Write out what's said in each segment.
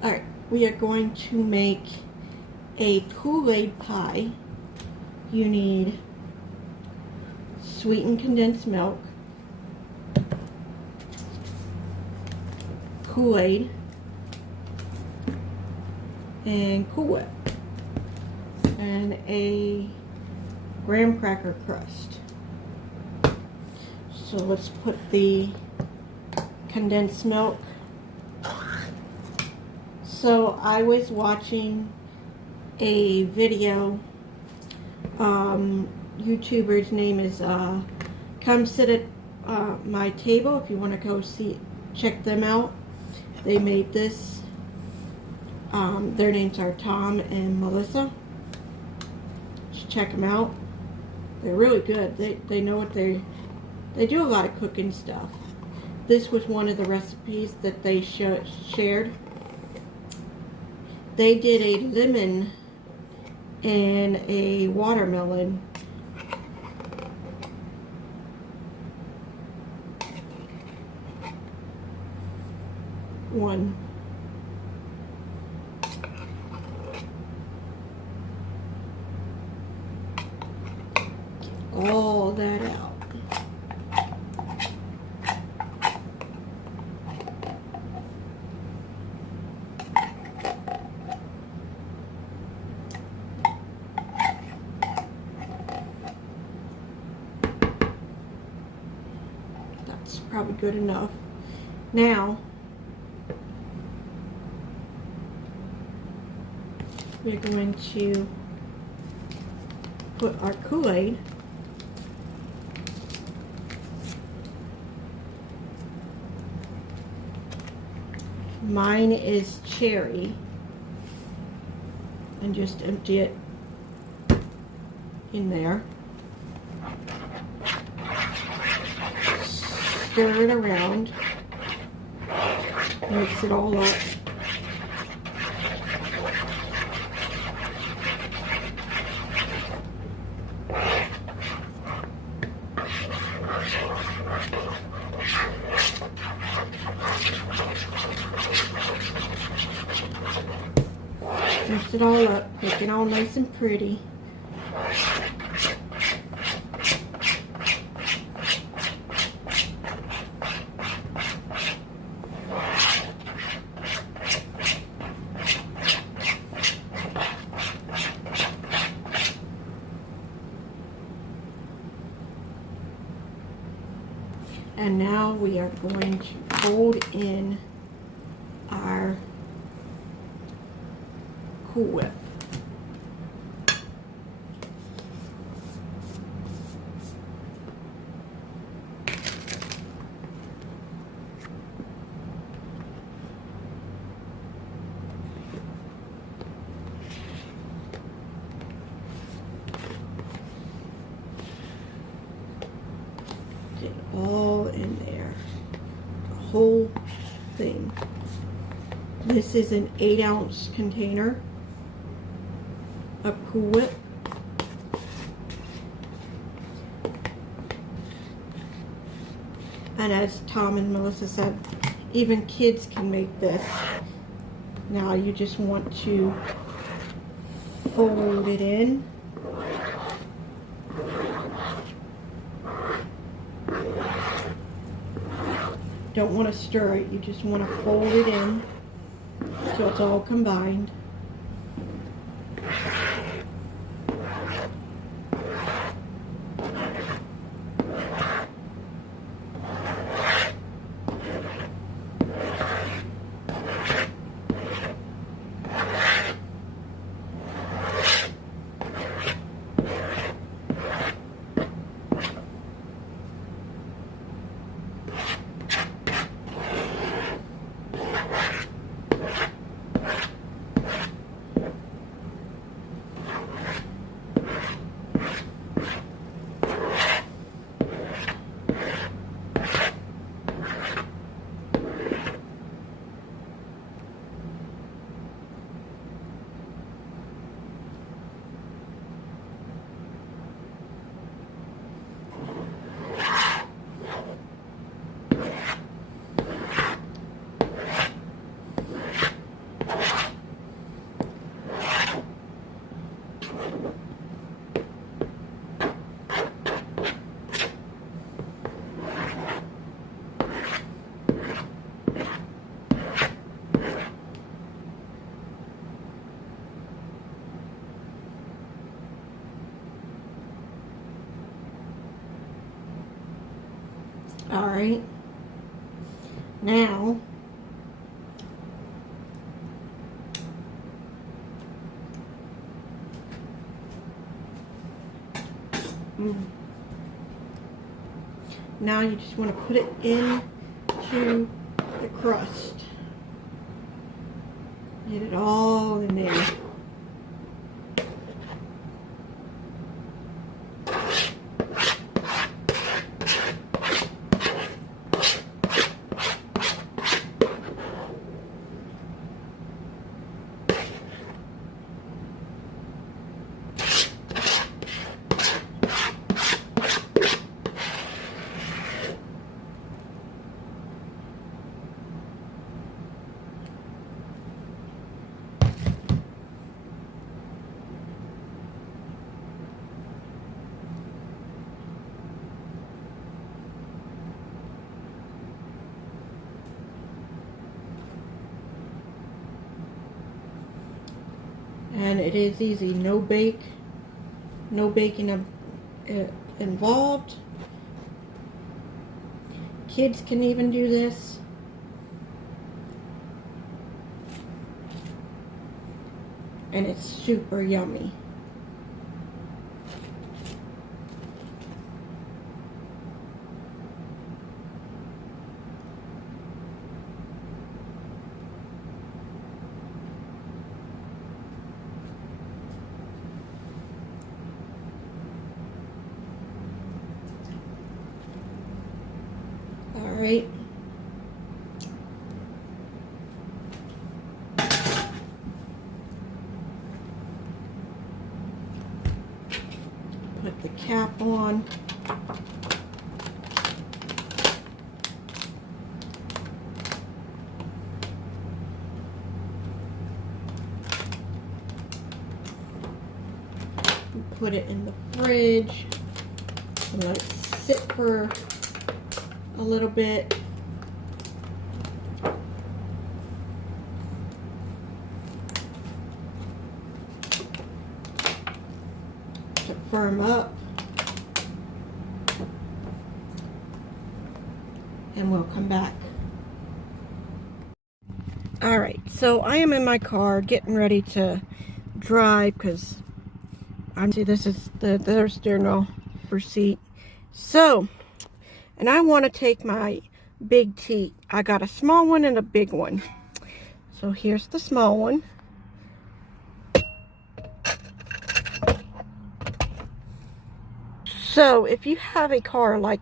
Alright, we are going to make a Kool-Aid pie. You need sweetened condensed milk, Kool-Aid, and Cool Whip, and a graham cracker crust. So let's put the condensed milk. So I was watching a video, YouTuber's name is Come Sit at My Table. If you want to go check them out. They made this. Their names are Tom and Melissa. Just check them out. They're really good. They know what they do a lot of cooking stuff. This was one of the recipes that they shared. They did a lemon and a watermelon. One. Get all that out. That's probably good enough. Now, we're going to put our Kool-Aid Mine is cherry, and just empty it in there. Stir it around, mix it all up. Mix it all up, make it all nice and pretty. And now we are going to fold in our Cool Whip. Get it all in there, the whole thing. This is an 8-ounce container of Cool Whip. And as Tom and Melissa said, even kids can make this. Now you just want to fold it in. Don't want to stir it, you just want to fold it in so it's all combined. Alright. Now, now you just want to put it into the crust. Get it all in there. And it is easy, no baking involved. Kids can even do this. And it's super yummy. All right. Put the cap on. Put it in the fridge and let it sit for a little bit. To firm up. And we'll come back. Alright, so I am in my car getting ready to drive because see, this is the steering wheel seat. So, and I want to take my big tea. I got a small one and a big one. So here's the small one. So if you have a car like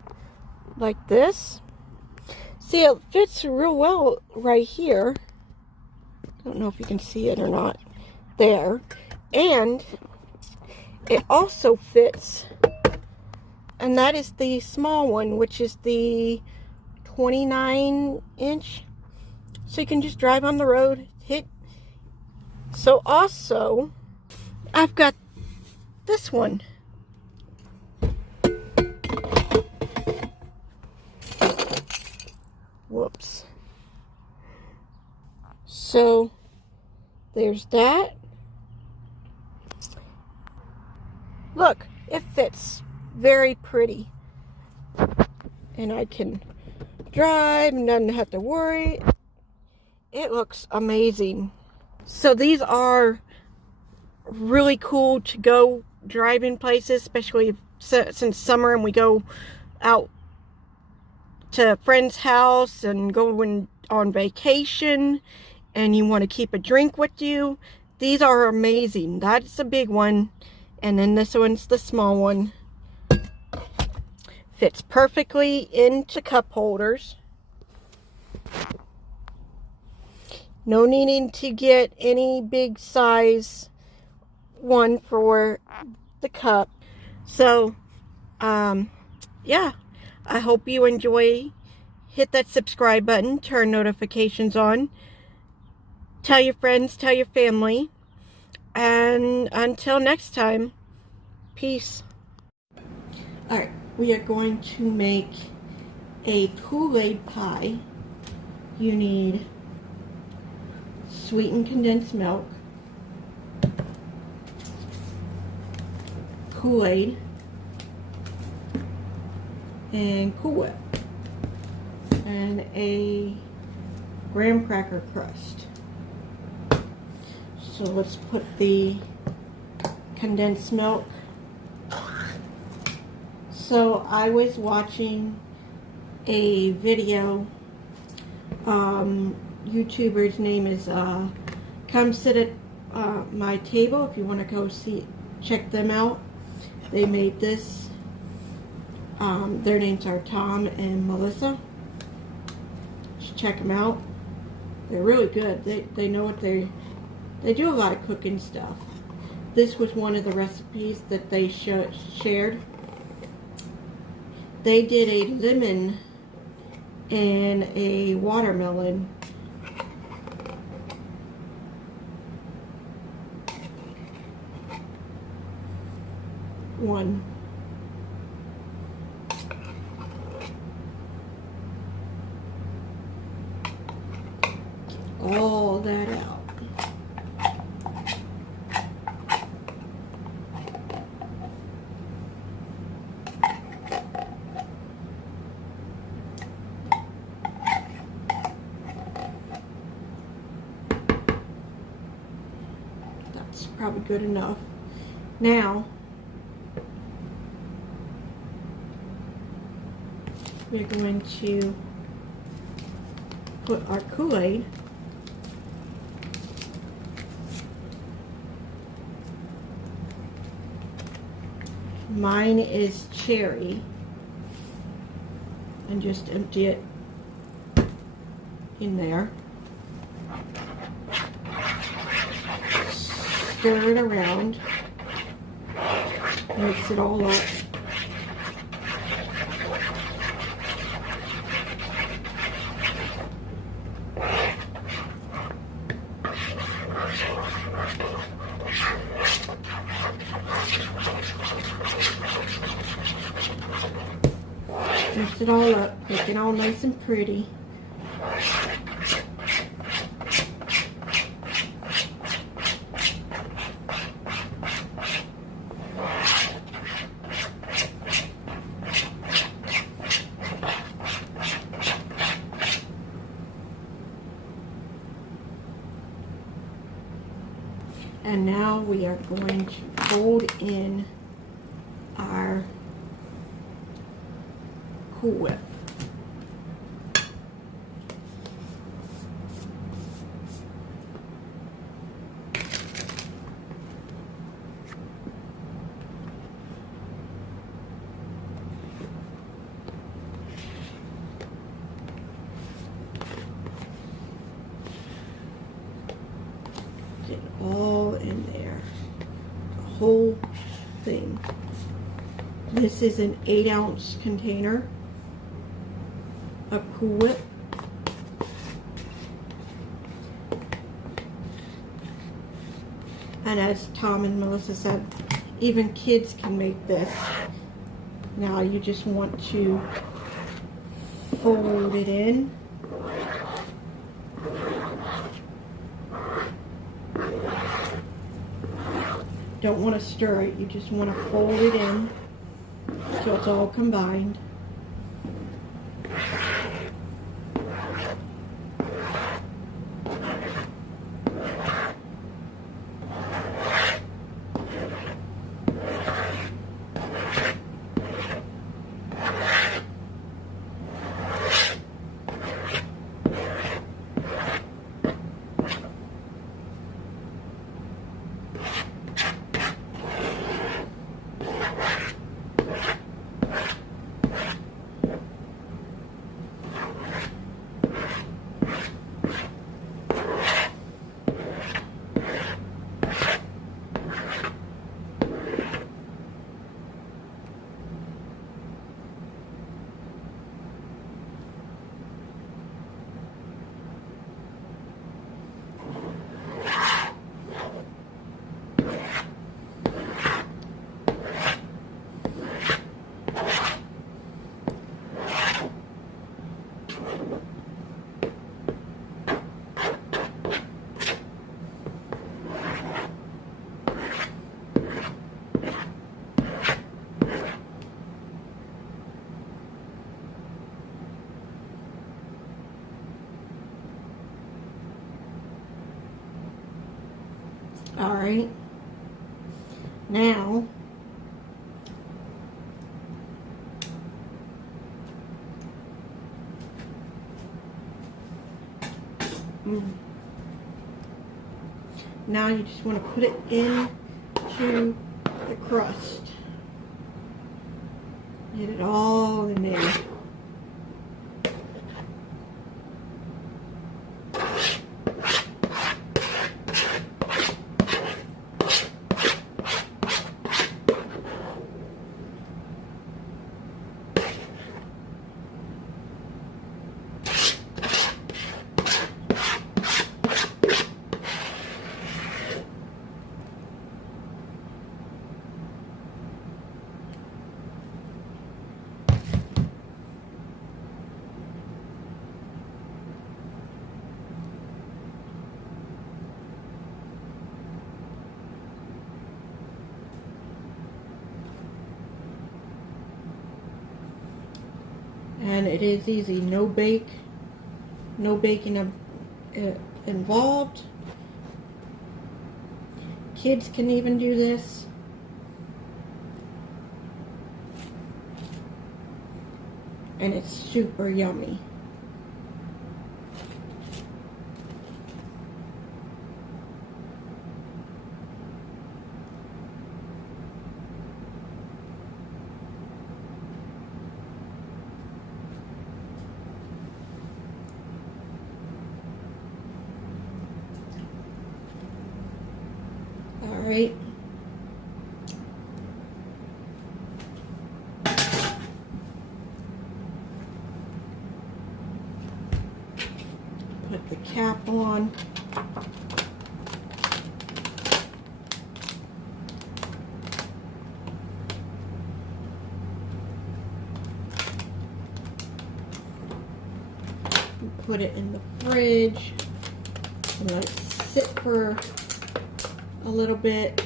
this, see, it fits real well right here. Don't know if you can see it or not. There. And it also fits, and that is the small one, which is the 29-inch. So you can just drive on the road, hit. So also, I've got this one. Whoops. So, there's that. Look, it fits very pretty. And I can drive and doesn't have to worry. It looks amazing. So these are really cool to go driving places, especially since summer and we go out to a friend's house and going on vacation and you want to keep a drink with you. These are amazing. That's a big one. And then this one's the small one. Fits perfectly into cup holders. No needing to get any big size one for the cup. So, yeah. I hope you enjoy. Hit that subscribe button. Turn notifications on. Tell your friends. Tell your family. And until next time, peace. Alright, we are going to make a Kool-Aid pie. You need sweetened condensed milk, Kool-Aid, and Cool Whip. and a graham cracker crust. So let's put the condensed milk. So I was watching a video. YouTuber's name is Come Sit at My Table. If you want to go check them out. They made this. Their names are Tom and Melissa. Just check them out. They're really good. They know what they do a lot of cooking stuff. This was one of the recipes that they shared. They did a lemon and a watermelon. One. All that out. That's probably good enough. Now, we're going to put our Kool-Aid . Mine is cherry, and just empty it in there. Stir it around, mix it all up. Mix it all up, make it all nice and pretty. And now we are going to fold in our Cool Whip. Get it all in there, the whole thing. This is an 8-ounce container of Cool Whip. And as Tom and Melissa said, even kids can make this. Now you just want to fold it in. Don't want to stir it, you just want to fold it in so it's all combined. Alright. Now, now you just want to put it into the crust. Get it all in there. And it is easy, no baking involved. Kids can even do this. And it's super yummy. Alright. Put the cap on. Put it in the fridge and let it sit for a little bit.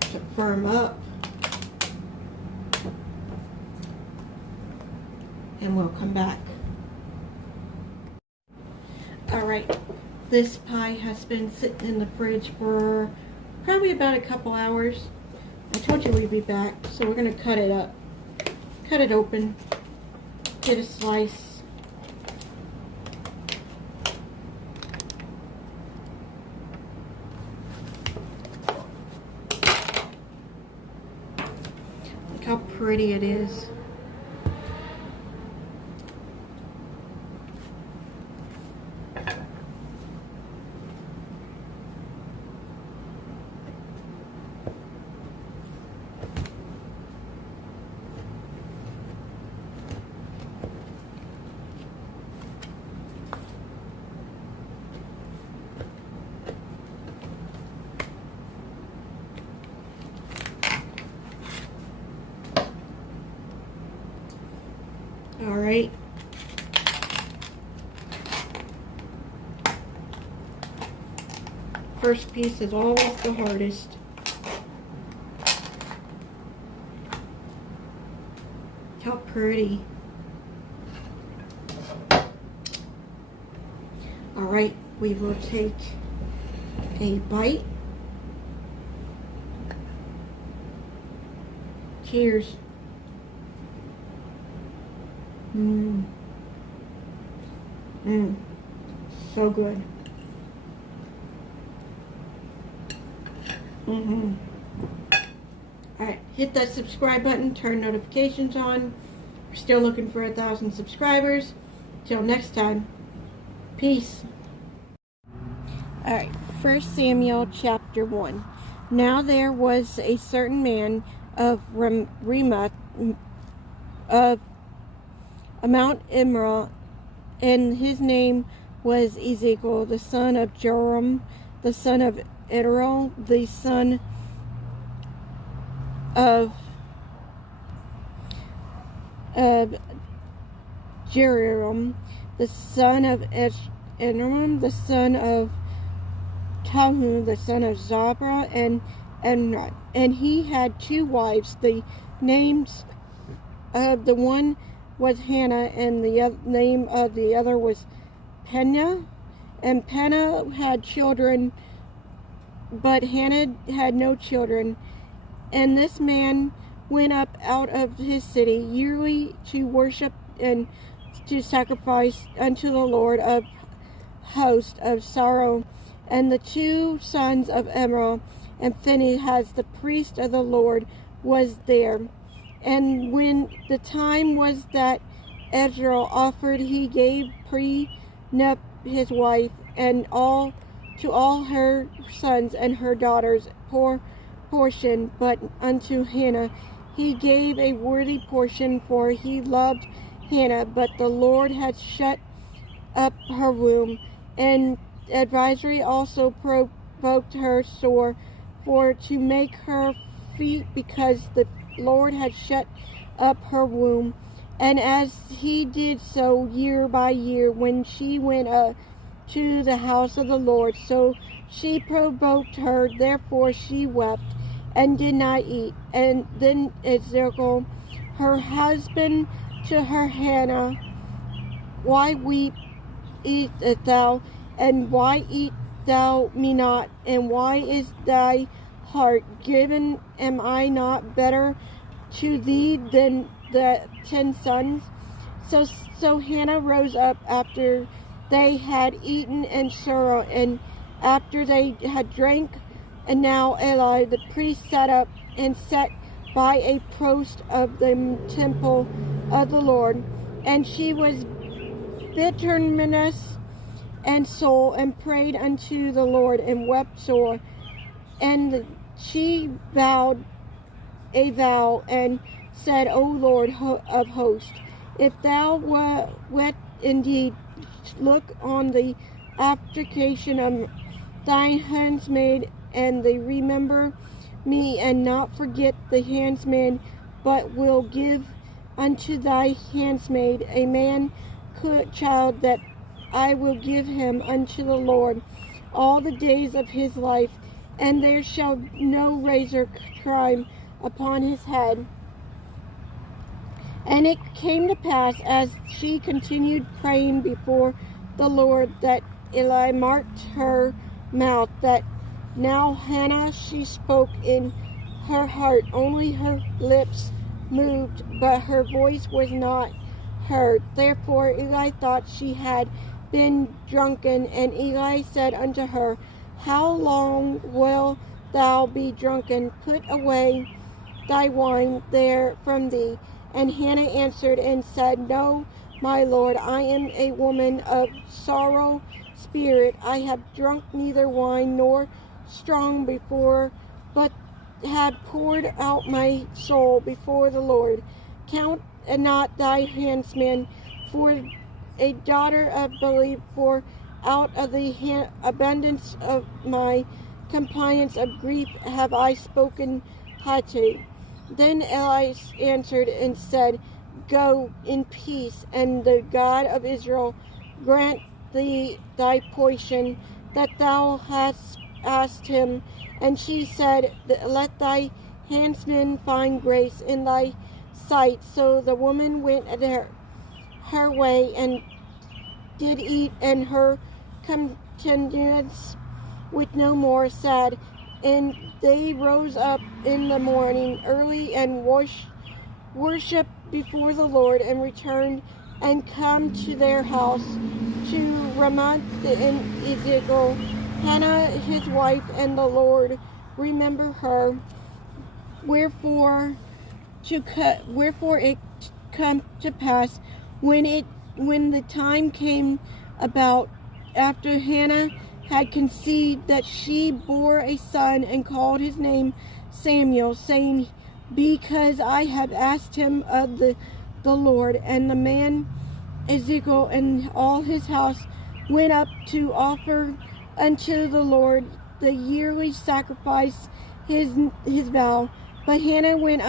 To firm up. And we'll come back. Alright, this pie has been sitting in the fridge for probably about a couple hours. I told you we'd be back, so we're going to cut it up. Cut it open. Get a slice. Look how pretty it is. All right. First piece is always the hardest. How pretty. All right, we will take a bite. Cheers. So good. Alright, hit that subscribe button, turn notifications on. We're still looking for 1,000 subscribers. Till next time, peace. Alright, 1 Samuel chapter 1. Now there was a certain man of Ramah, of Mount Imrah, and his name was Ezekiel, the son of Joram, the son of Idril, the son of Jeroham, the son of Enram, the son of Tahu, the son of Zabra, and Emrah. And he had two wives. The names of the one was Hannah, and the name of the other was Peninnah. And Peninnah had children, but Hannah had no children. And this man went up out of his city yearly to worship and to sacrifice unto the Lord of hosts of sorrow. And the two sons of Emerald and Phinehas, the priest of the Lord, was there. And when the time was that Ezra offered, he gave prenup his wife and to all her sons and her daughters portion, but unto Hannah he gave a worthy portion, for he loved Hannah. But the Lord had shut up her womb, and advisory also provoked her sore for to make her feet, because the Lord had shut up her womb. And as he did so year by year, when she went to the house of the Lord, so she provoked her. Therefore she wept and did not eat. And then Ezekiel, her husband, to her Hannah, why eatest thou, and why eat thou me not, and why is thy heart given? Am I not better to thee than the 10 sons? So Hannah rose up after they had eaten and sorrow, and after they had drank. And now Eli the priest sat up and sat by a post of the temple of the Lord, and she was bitterness and soul, and prayed unto the Lord, and wept sore. And she vowed a vow, and said, O Lord of hosts, if thou wilt indeed look on the application of thine handmaid, and they remember me, and not forget the handmaid, but will give unto thy handmaid a man child, that I will give him unto the Lord all the days of his life, and there shall no razor crime upon his head. And it came to pass, as she continued praying before the Lord, that Eli marked her mouth, that now Hannah, she spoke in her heart, only her lips moved, but her voice was not heard. Therefore Eli thought she had been drunken, and Eli said unto her, How long wilt thou be drunken? Put away thy wine there from thee. And Hannah answered and said, No, my Lord, I am a woman of sorrow spirit. I have drunk neither wine nor strong before, but have poured out my soul before the Lord. Count not thy handmaid for a daughter of belief, for out of the abundance of my compliance of grief have I spoken haughty. Then Eli answered and said, Go in peace, and the God of Israel grant thee thy portion that thou hast asked him. And she said, Let thy handmaid find grace in thy sight. So the woman went her way, and did eat, and her countenance with no more sad. And they rose up in the morning early, and worshipped before the Lord, and returned and come to their house to Ramoth in Ezekiel. Hannah his wife, and the Lord remember her. Wherefore it come to pass, when the time came about, after Hannah had conceived, that she bore a son, and called his name Samuel, saying, Because I have asked him of the Lord. And the man Ezekiel and all his house went up to offer unto the Lord the yearly sacrifice, his vow. But Hannah went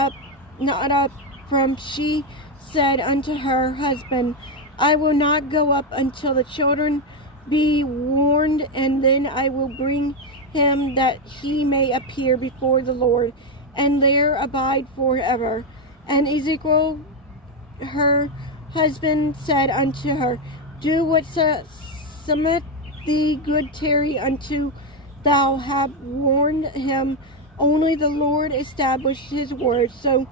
not up from. She said unto her husband, I will not go up until the children be warned, and then I will bring him, that he may appear before the Lord, and there abide forever. And Ezekiel, her husband said unto her, Do what seemeth thee good, tarry until thou have warned him. Only the Lord established his word. So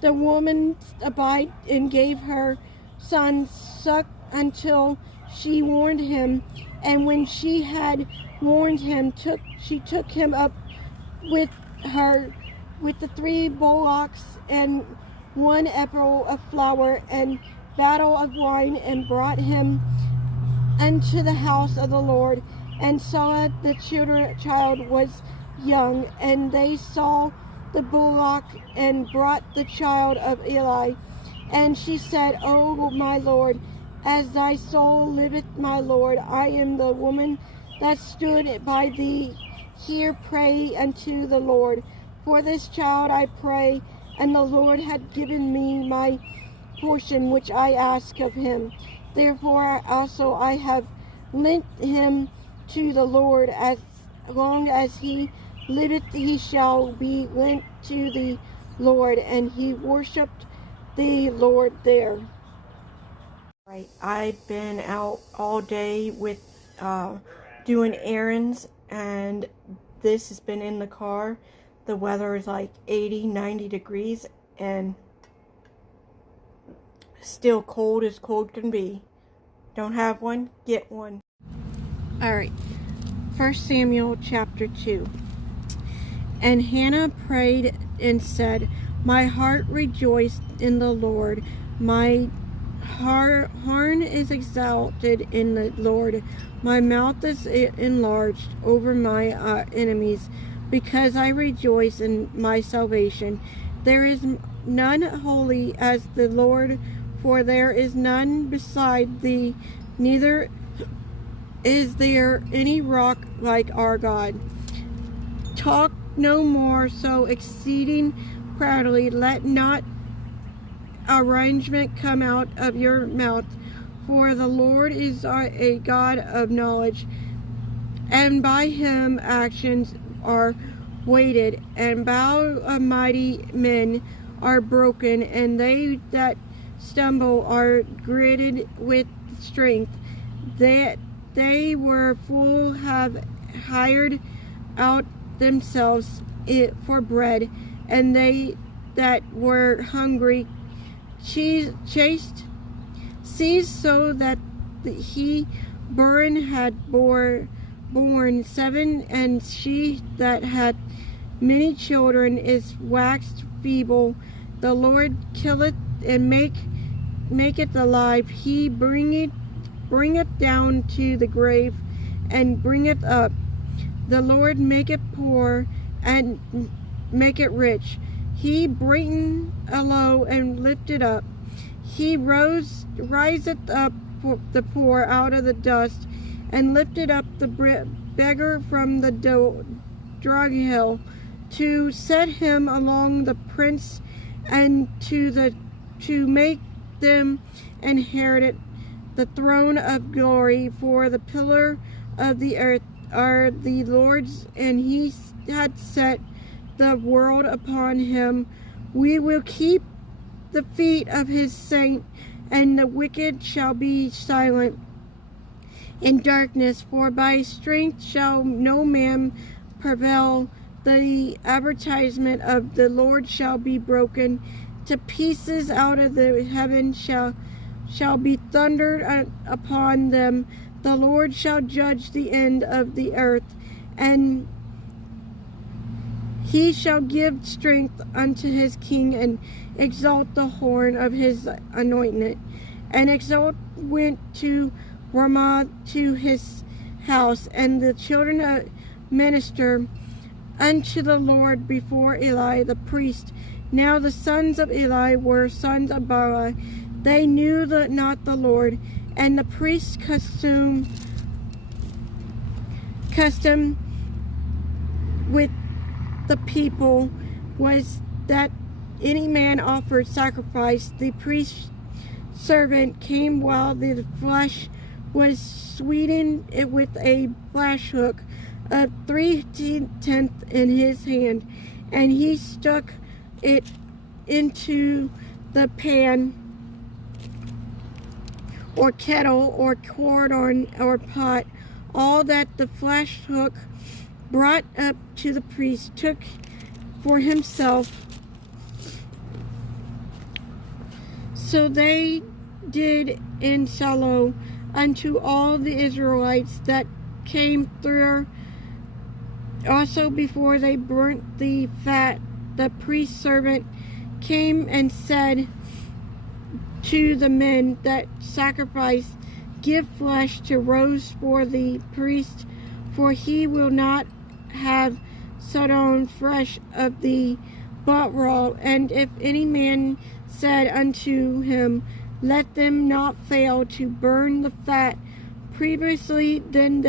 the woman abide and gave her son suck until she warned him. And when she had warned him, she took him up with her with the 3 bullocks and 1 ephah of flour and batter of wine, and brought him unto the house of the Lord, and saw the child was young. And they saw the bullock, and brought the child of Eli. And she said, O my Lord, as thy soul liveth, my Lord, I am the woman that stood by thee here. Pray unto the Lord for this child, I pray. And the Lord had given me my portion which I asked of him. Therefore also I have lent him to the Lord. As long as he liveth, he shall be lent to the Lord. And he worshipped the Lord there. Right, I've been out all day with doing errands, and this has been in the car. The weather is like 80, 90 degrees, and still cold as cold can be. Don't have one? Get one. Alright, 1 Samuel chapter 2. And Hannah prayed and said, My heart rejoiced in the Lord. My heart is exalted in the Lord. My mouth is enlarged over my enemies, because I rejoice in my salvation. There is none holy as the Lord, for there is none beside thee, neither is there any rock like our God. Talk no more so exceeding proudly, let not arrangement come out of your mouth, for the Lord is a God of knowledge, and by him actions are weighted, and bow of mighty men are broken, and they that stumble are girded with strength. That they were full have hired out themselves for bread, and they that were hungry chased seized, so that he barren had born 7, and she that had many children is waxed feeble. The Lord killeth and maketh alive. He bringeth down to the grave, and bringeth up. The Lord maketh poor and maketh rich. He bringeth low and lifted up. He riseth up the poor out of the dust, and lifted up the beggar from the dunghill, to set him along the prince, and to make them inherit the throne of glory. For the pillar of the earth are the Lord's, and he had set the world upon him. We will keep the feet of his saint, and the wicked shall be silent in darkness, for by strength shall no man prevail. The advertisement of the Lord shall be broken to pieces. Out of the heavens shall be thundered upon them. The Lord shall judge the end of the earth, and he shall give strength unto his king, and exalt the horn of his anointed. And exalt went to Ramah to his house, and the children minister unto the Lord before Eli the priest. Now the sons of Eli were sons of Bala. They knew not the Lord. And the priest's custom with the people was that any man offered sacrifice, the priest's servant came while the flesh was sweetened with a flash hook of 3/10 in his hand, and he stuck it into the pan or kettle, or cord, or pot, all that the flesh hook brought up to the priest, took for himself. So they did in Shiloh unto all the Israelites that came through. Also before they burnt the fat, the priest's servant came and said to the men that sacrificed, give flesh to roast for the priest, for he will not have sodden fresh of the but raw. And if any man said unto him, let them not fail to burn the fat previously, then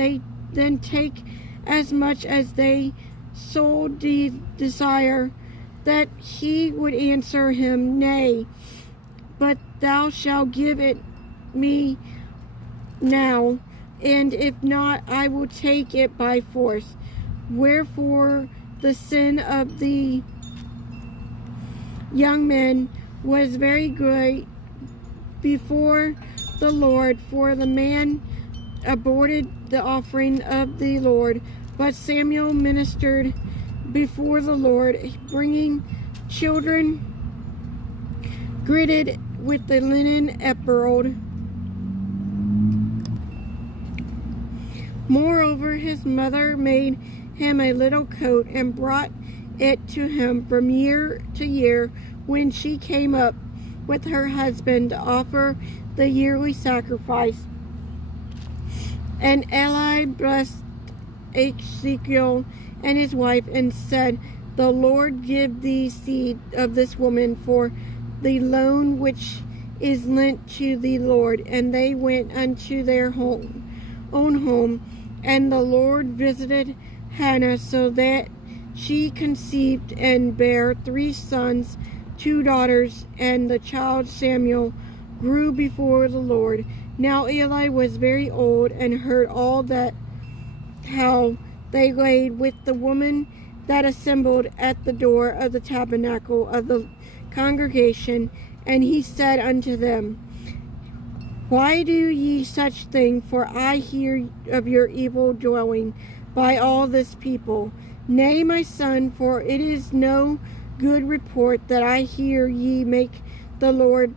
take as much as they so desire, that he would answer him, nay, but thou shalt give it me now, and if not, I will take it by force. Wherefore the sin of the young men was very great before the Lord, for the man aborted the offering of the Lord. But Samuel ministered before the Lord, bringing children girded with the linen ephod. Moreover, his mother made him a little coat and brought it to him from year to year when she came up with her husband to offer the yearly sacrifice. And Eli blessed Ezekiel and his wife and said, the Lord give thee seed of this woman for the loan which is lent to the Lord. And they went unto their own home. And the Lord visited Hannah, so that she conceived and bare 3 sons, 2 daughters, and the child Samuel grew before the Lord. Now Eli was very old, and heard all that how they laid with the woman that assembled at the door of the tabernacle of the congregation. And he said unto them, why do ye such thing? For I hear of your evil dwelling by all this people. Nay, my son, for it is no good report that I hear ye make the Lord's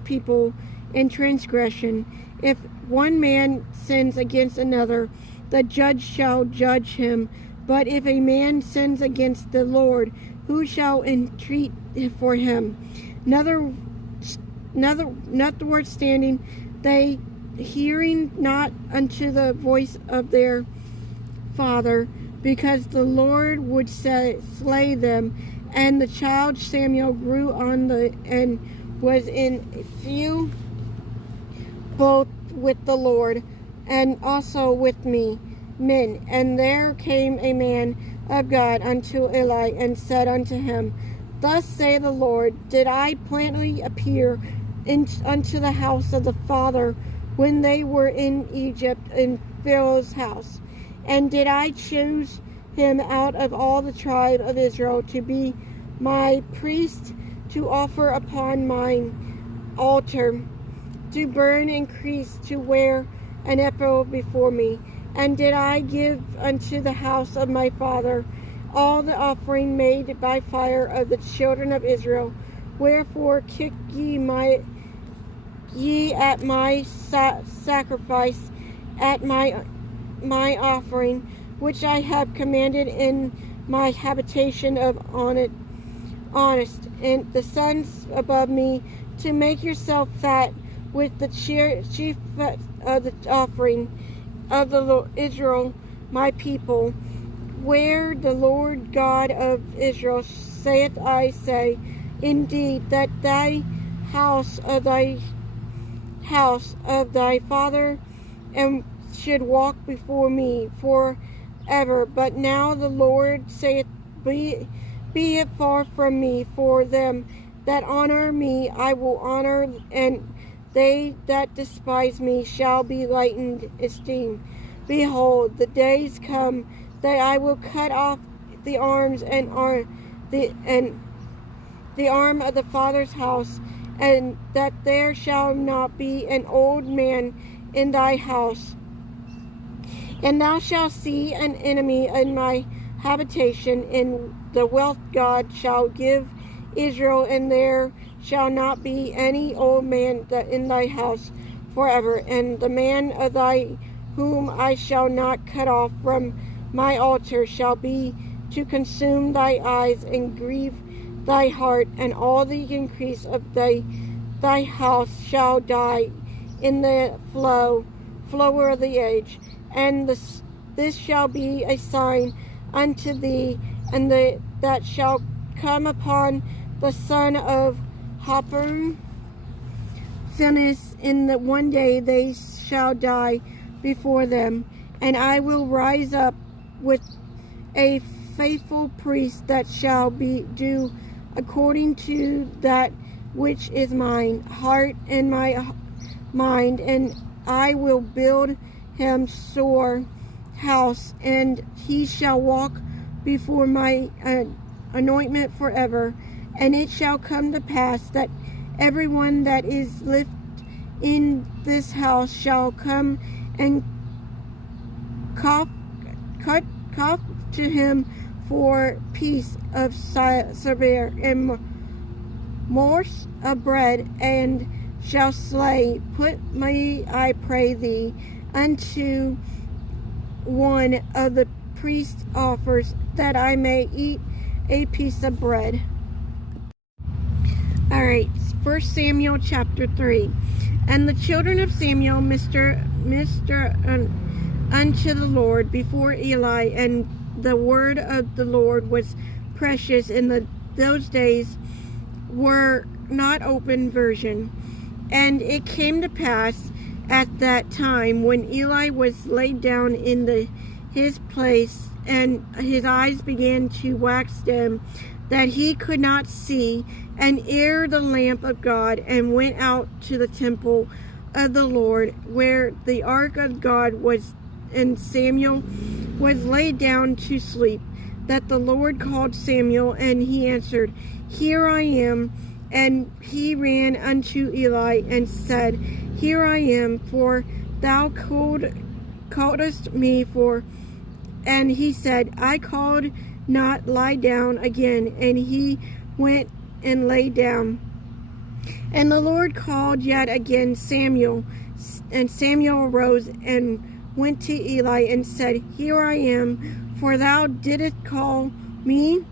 people in transgression. If one man sins against another, the judge shall judge him. But if a man sins against the Lord, who shall entreat for him? Notwithstanding, they hearing not unto the voice of their father, because the Lord would slay them. And the child Samuel grew and was in few both with the Lord and also with men. And there came a man of God unto Eli and said unto him, thus saith the Lord, did I plainly appear unto the house of the father when they were in Egypt in Pharaoh's house? And did I choose him out of all the tribe of Israel to be my priest, to offer upon mine altar, to burn increase, to wear an ephod before me? And did I give unto the house of my father all the offering made by fire of the children of Israel? Wherefore kick ye at my sacrifice, at my offering, which I have commanded in my habitation of honest, and the sons above me, to make yourself fat with the chief of the offering of the Israel, my people. Where the Lord God of Israel saith, I say, indeed, that thy house of thy father and should walk before me forever. But now the Lord saith, be it far from me, for them that honor me I will honor, and they that despise me shall be lightened esteem. Behold, the days come that I will cut off the arms and the arm of the father's house, and that there shall not be an old man in thy house. And thou shalt see an enemy in my habitation, in the wealth God shall give Israel, and there shall not be any old man in thy house forever. And the man of thy whom I shall not cut off from my altar shall be to consume thy eyes and grieve thy heart, and all the increase of thy house shall die in the flower of the age. And this shall be a sign unto thee, and that shall come upon the son of Hopham, Phinehas, in the one day they shall die before them. And I will rise up with a faithful priest that shall do according to that which is mine heart and my mind, and I will build him sore house, and he shall walk before my anointment forever. And it shall come to pass that everyone that is left in this house shall come and cut to him for piece of silver and morsel of bread, and shall slay. Put me, I pray thee, unto one of the priest's offers, that I may eat a piece of bread. Alright, 1 Samuel chapter 3. And the children of Samuel ministered unto the Lord before Eli, and the word of the Lord was precious in those days, were not open version. And it came to pass at that time, when Eli was laid down in his place, and his eyes began to wax dim, that he could not see, and ere the lamp of God, and went out to the temple of the Lord, where the ark of God was, and Samuel was laid down to sleep, that the Lord called Samuel, and he answered, Here I am. And he ran unto Eli and said, Here I am, for thou calledst me for. And he said, I called not, lie down again. And he went and lay down. And the Lord called yet again Samuel. And Samuel arose and went to Eli and said, Here I am, for thou didst call me.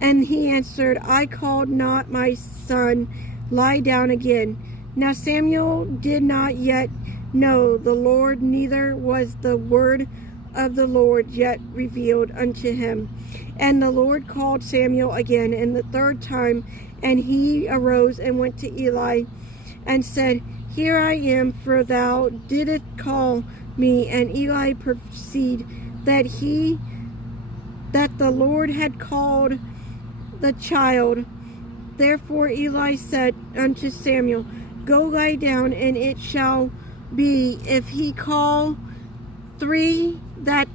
And he answered, I called not, my son, lie down again. Now Samuel did not yet know the Lord, neither was the word of the Lord yet revealed unto him. And the Lord called Samuel again, and the third time, and he arose and went to Eli and said, Here I am, for thou didst call me. And Eli perceived that the Lord had called the child. Therefore Eli said unto Samuel, Go lie down, and it shall be, if he call three, that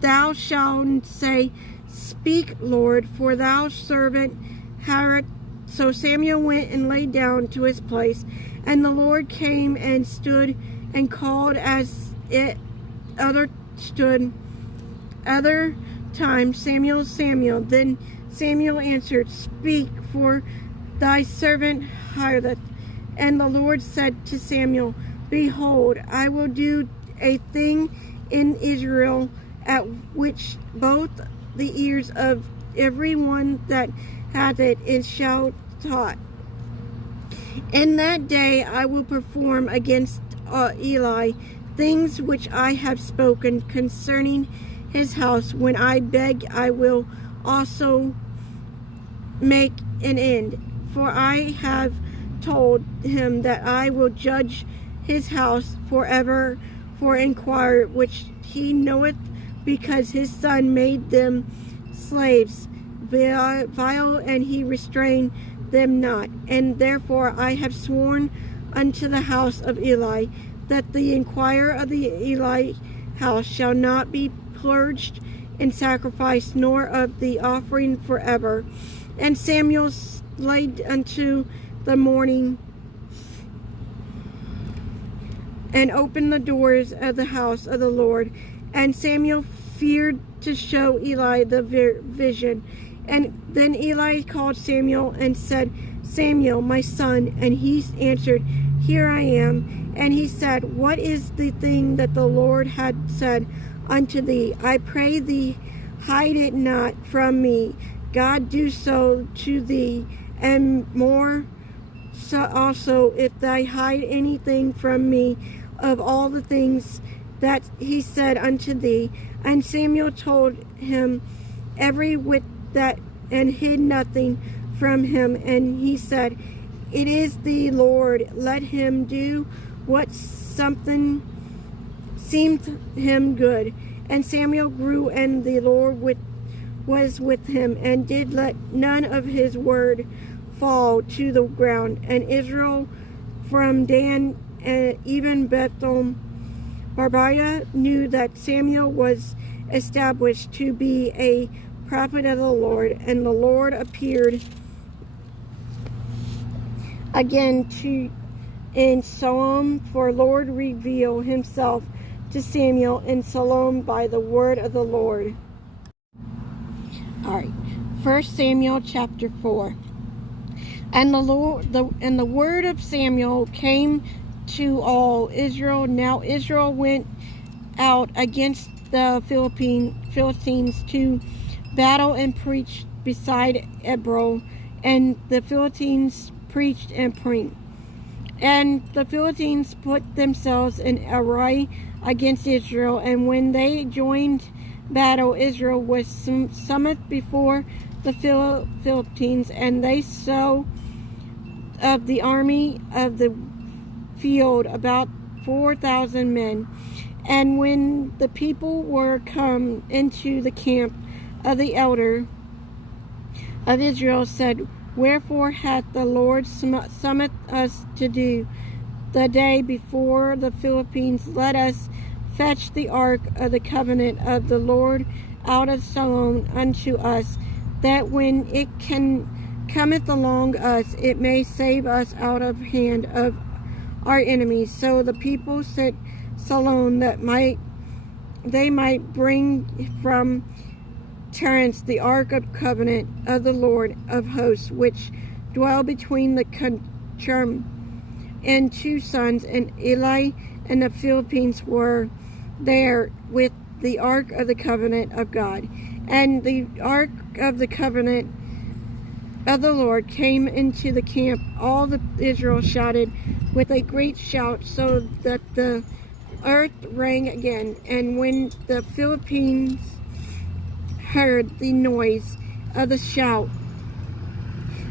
thou shalt say, Speak, Lord, for thou servant hast. So Samuel went and lay down to his place, and the Lord came and stood and called as it other time, Samuel, Samuel. Then Samuel answered, Speak, for thy servant heareth. And the Lord said to Samuel, Behold, I will do a thing in Israel, at which both the ears of every one that hath it shall taught. In that day I will perform against Eli things which I have spoken concerning his house. When I beg, I will also make an end. For I have told him that I will judge his house forever for inquire, which he knoweth, because his son made them slaves vile, and he restrained them not. And therefore I have sworn unto the house of Eli, that the inquirer of the Eli house shall not be purged in sacrifice, nor of the offering forever. And Samuel laid unto the morning and opened the doors of the house of the Lord. And Samuel feared to show Eli the vision. And then Eli called Samuel and said, Samuel, my son. And he answered, Here I am. And he said, What is the thing that the Lord had said unto thee? I pray thee, hide it not from me. God do so to thee, and more so also, if thou hide anything from me of all the things that he said unto thee. And Samuel told him every whit that, and hid nothing from him. And he said, It is the Lord, let him do what something seemed him good. And Samuel grew, and the Lord was with him, and did let none of his word fall to the ground. And Israel from Dan and even Bethel Barbiah knew that Samuel was established to be a prophet of the Lord. And the Lord appeared again in Solomon, for Lord revealed himself to Samuel in Solomon by the word of the Lord. All right, 1 Samuel chapter 4. And the word of Samuel came to all Israel. Now Israel went out against the Philistines to battle and preached beside Ebro, and the Philistines preached and prayed. And the Philistines put themselves in array against Israel, and when they joined battle, Israel was summoned before the Philistines, and they saw of the army of the field about 4,000 men. And when the people were come into the camp of the elder of Israel, said, Wherefore hath the Lord summoned us to do the day before the Philistines? Let us fetch the ark of the covenant of the Lord out of Solomon unto us, that when it cometh along us, it may save us out of hand of our enemies. So the people set Solomon that they might bring from Terence the ark of covenant of the Lord of hosts, which dwell between the cherubim. And 2 sons, and Eli and the Philistines were there with the ark of the covenant of God. And the ark of the covenant of the Lord came into the camp. All the Israel shouted with a great shout, so that the earth rang again. And when the Philistines heard the noise of the shout,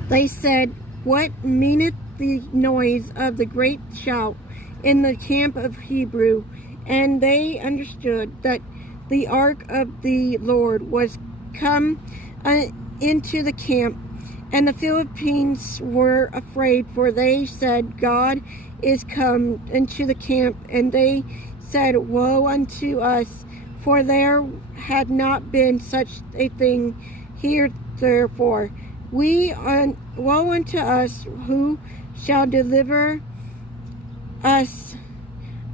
they said, What meaneth the noise of the great shout in the camp of Hebrew? And they understood that the ark of the Lord was come into the camp. And the Philistines were afraid, for they said, God is come into the camp. And they said, Woe unto us, for there had not been such a thing here therefore. Woe unto us, who shall deliver us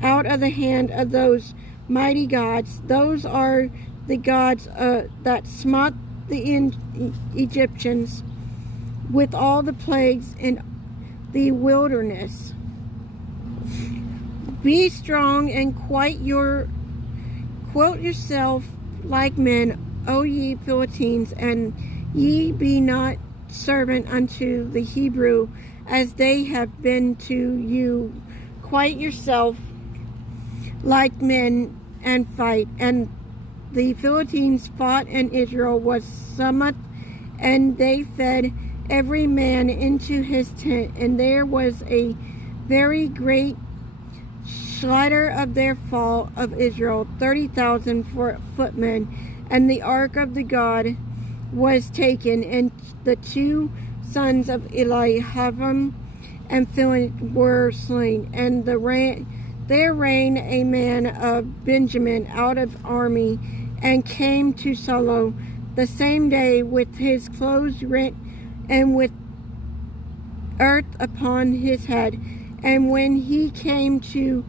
out of the hand of those mighty gods? Those are the gods that smote the Egyptians with all the plagues in the wilderness. Be strong and quote yourself like men, O ye Philistines, and ye be not servant unto the Hebrew, as they have been to you. Quiet yourself like men and fight. And the Philistines fought, and Israel was summoned, and they fed every man into his tent. And there was a very great slaughter of their fall of Israel, 30,000 footmen. And the ark of the God was taken, and the 2 sons of Eli, Hophni and Phinehas, were slain. And there ran a man of Benjamin out of army, and came to Shiloh the same day with his clothes rent, and with earth upon his head. And when he came to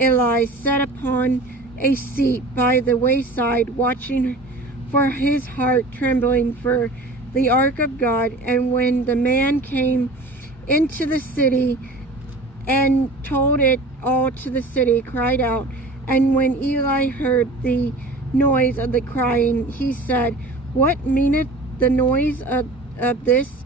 Eli, sat upon a seat by the wayside, watching, for his heart trembling for the ark of God. And when the man came into the city and told it all to the city, cried out. And when Eli heard the noise of the crying, he said, What meaneth the noise of this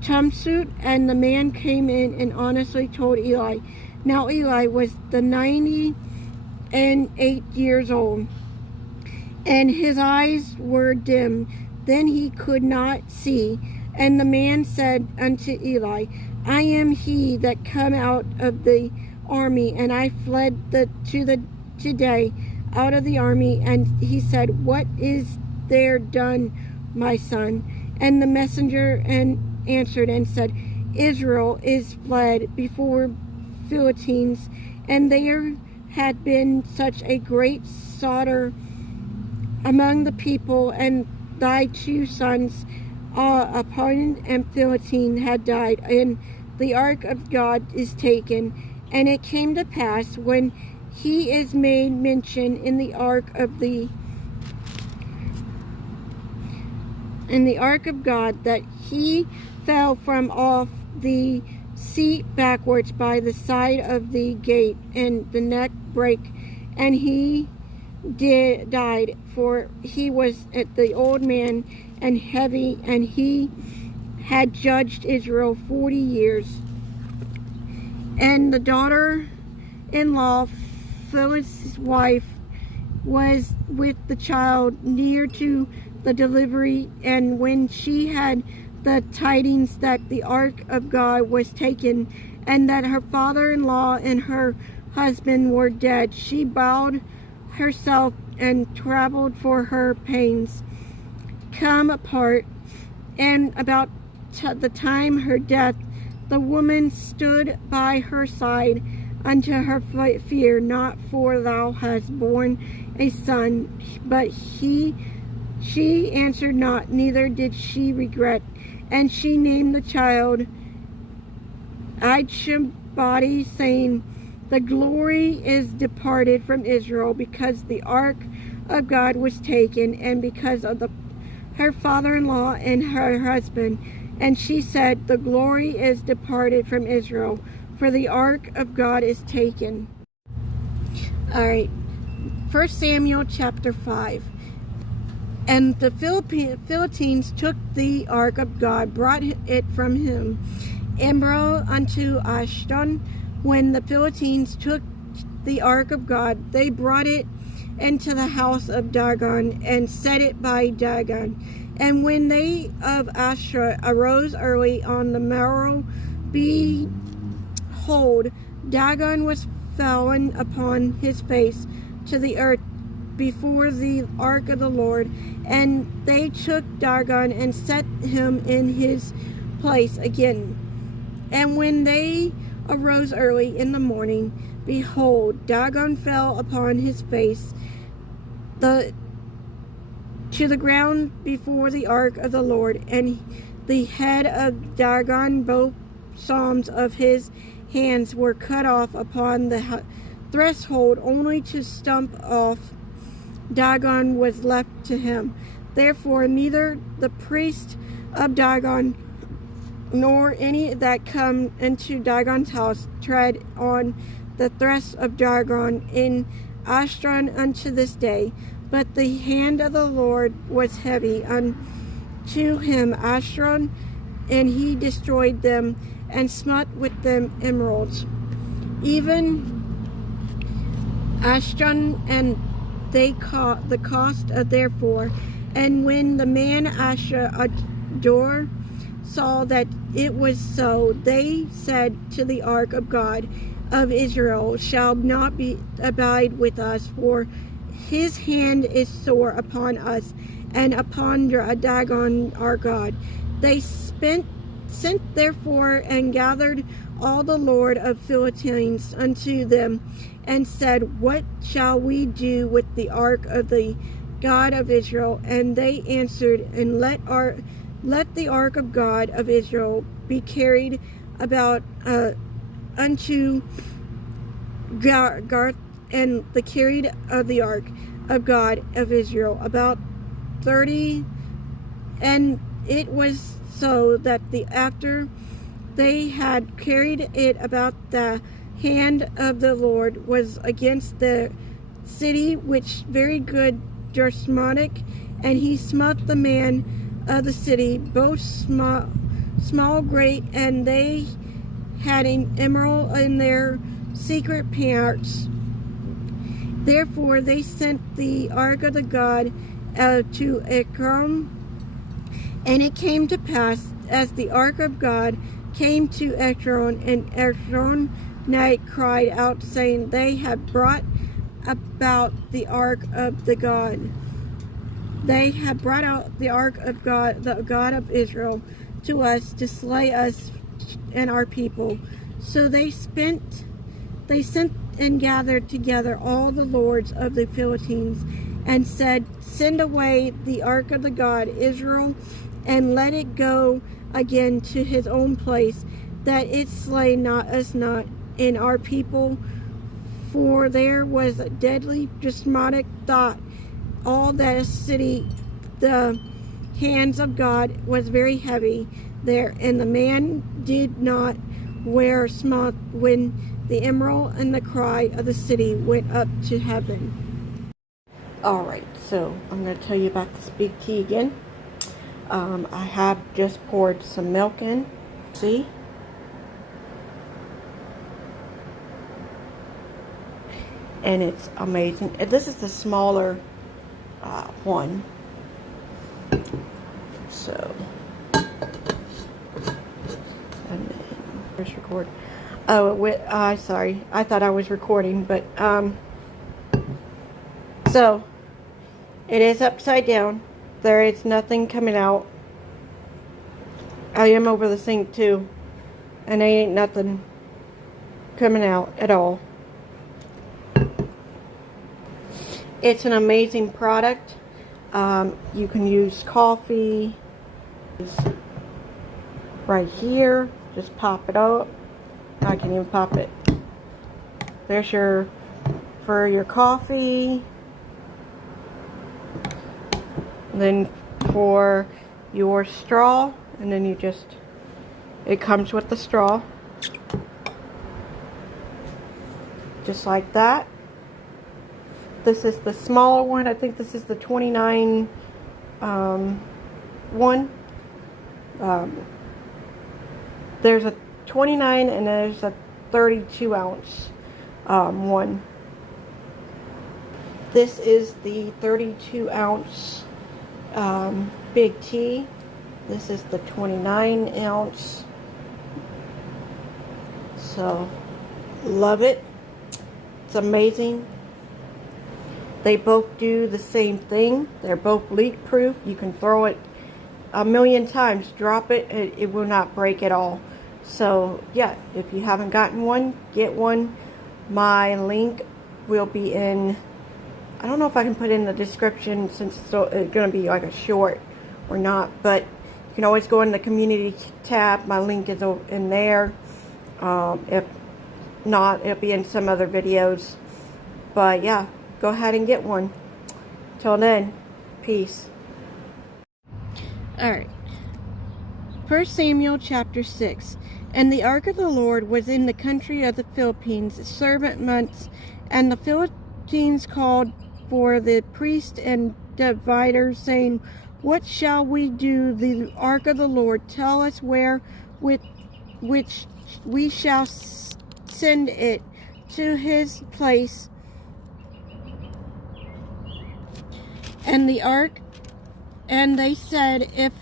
tumult? And the man came in and honestly told Eli. Now Eli was 98 years old, and his eyes were dim, then he could not see. And the man said unto Eli, I am he that come out of the army, and I fled today out of the army. And he said, What is there done, my son? And the messenger answered and said, Israel is fled before Philistines, and there had been such a great slaughter among the people, and thy 2 sons, Ammon and Philistine, had died, and the ark of God is taken. And it came to pass, when he is made mention in the ark of God, that he fell from off the seat backwards by the side of the gate, and the neck brake, and he died, for he was the old man and heavy, and he had judged Israel 40 years. And the daughter-in-law, Philist's wife, was with the child near to the delivery, and when she had the tidings that the ark of God was taken, and that her father-in-law and her husband were dead, she bowed herself and traveled for her pains come apart. And about the time her death, the woman stood by her side unto her fear not, for thou hast borne a son. But she answered not, neither did she regret. And she named the child Ichabod, saying, The glory is departed from Israel, because the ark of God was taken, and because of her father-in-law and her husband. And she said, The glory is departed from Israel, for the ark of God is taken. All right, 1 Samuel chapter 5. And the Philistines took the ark of God, brought it from him, and brought unto Ashdod. When the Philistines took the ark of God, they brought it into the house of Dagon, and set it by Dagon. And when they of Asherah arose early on the morrow, behold, Dagon was fallen upon his face to the earth before the ark of the Lord. And they took Dagon and set him in his place again. And when they arose early in the morning, behold, Dagon fell upon his face to the ground before the ark of the Lord. And the head of Dagon, both palms of his hands, were cut off upon the threshold, only to stump off Dagon was left to him. Therefore neither the priest of Dagon nor any that come into Dagon's house tread on the thresh of Dagon in Ashdod unto this day. But the hand of the Lord was heavy unto him, Ashdod, and he destroyed them, and smote with them emeralds, even Ashdod, and they caught the cost of therefore. And when the man Ador saw that it was so, they said to the ark of God of Israel, shall not abide with us, for his hand is sore upon us and upon Dagon our God. They sent therefore and gathered all the Lord of Philistines unto them, and said, What shall we do with the ark of the God of Israel? And they answered, And let the ark of God of Israel be carried about unto Garth, and the carried of the ark of God of Israel about 30. And it was so that after they had carried it about, the hand of the Lord was against the city, which very good Jersmonic, and he smote the man of the city, both small, great, and they had an emerald in their secret parts. Therefore they sent the ark of the God to Ekron. And it came to pass, as the ark of God came to Ekron, and Ekronite cried out, saying, They have brought about the ark of the God. They have brought out the ark of God, the God of Israel, to us to slay us and our people. So they sent and gathered together all the lords of the Philistines, and said, Send away the ark of the God Israel, and let it go again to his own place, that it slay not us not and our people. For there was a deadly despotic thought all that city. The hands of God was very heavy there, and the man did not wear smock when the emerald and the cry of the city went up to heaven. Alright, so I'm going to tell you about this big tea again. I have just poured some milk in. See? And it's amazing. This is the smaller one. So, and then press record. Oh, sorry. I thought I was recording, but so it is upside down. There is nothing coming out. I am over the sink too, and there ain't nothing coming out at all. It's an amazing product. You can use coffee right here. Just pop it up. I can even pop it. There's for your coffee. Then for your straw, and then it comes with the straw. Just like that. This is the smaller one. I think this is the 29 one. There's a 29 and there's a 32 ounce one. This is the 32 ounce big tea. This is the 29 ounce. So, love it. It's amazing. They both do the same thing. They're both leak proof. You can throw it a million times, drop it, it will not break at all. So yeah, if you haven't gotten one, get one. My link will be in, I don't know if I can put it in the description since it's going to be like a short or not, but you can always go in the community tab. My link is in there. If not, it'll be in some other videos. But yeah, go ahead and get one. Till then, peace. Alright. 1 Samuel chapter 6. And the ark of the Lord was in the country of the Philippines 7 months, and the Philistines called for the priest and dividers, saying, What shall we do? The ark of the Lord, tell us where with which we shall send it to his place. And the ark, and they said, If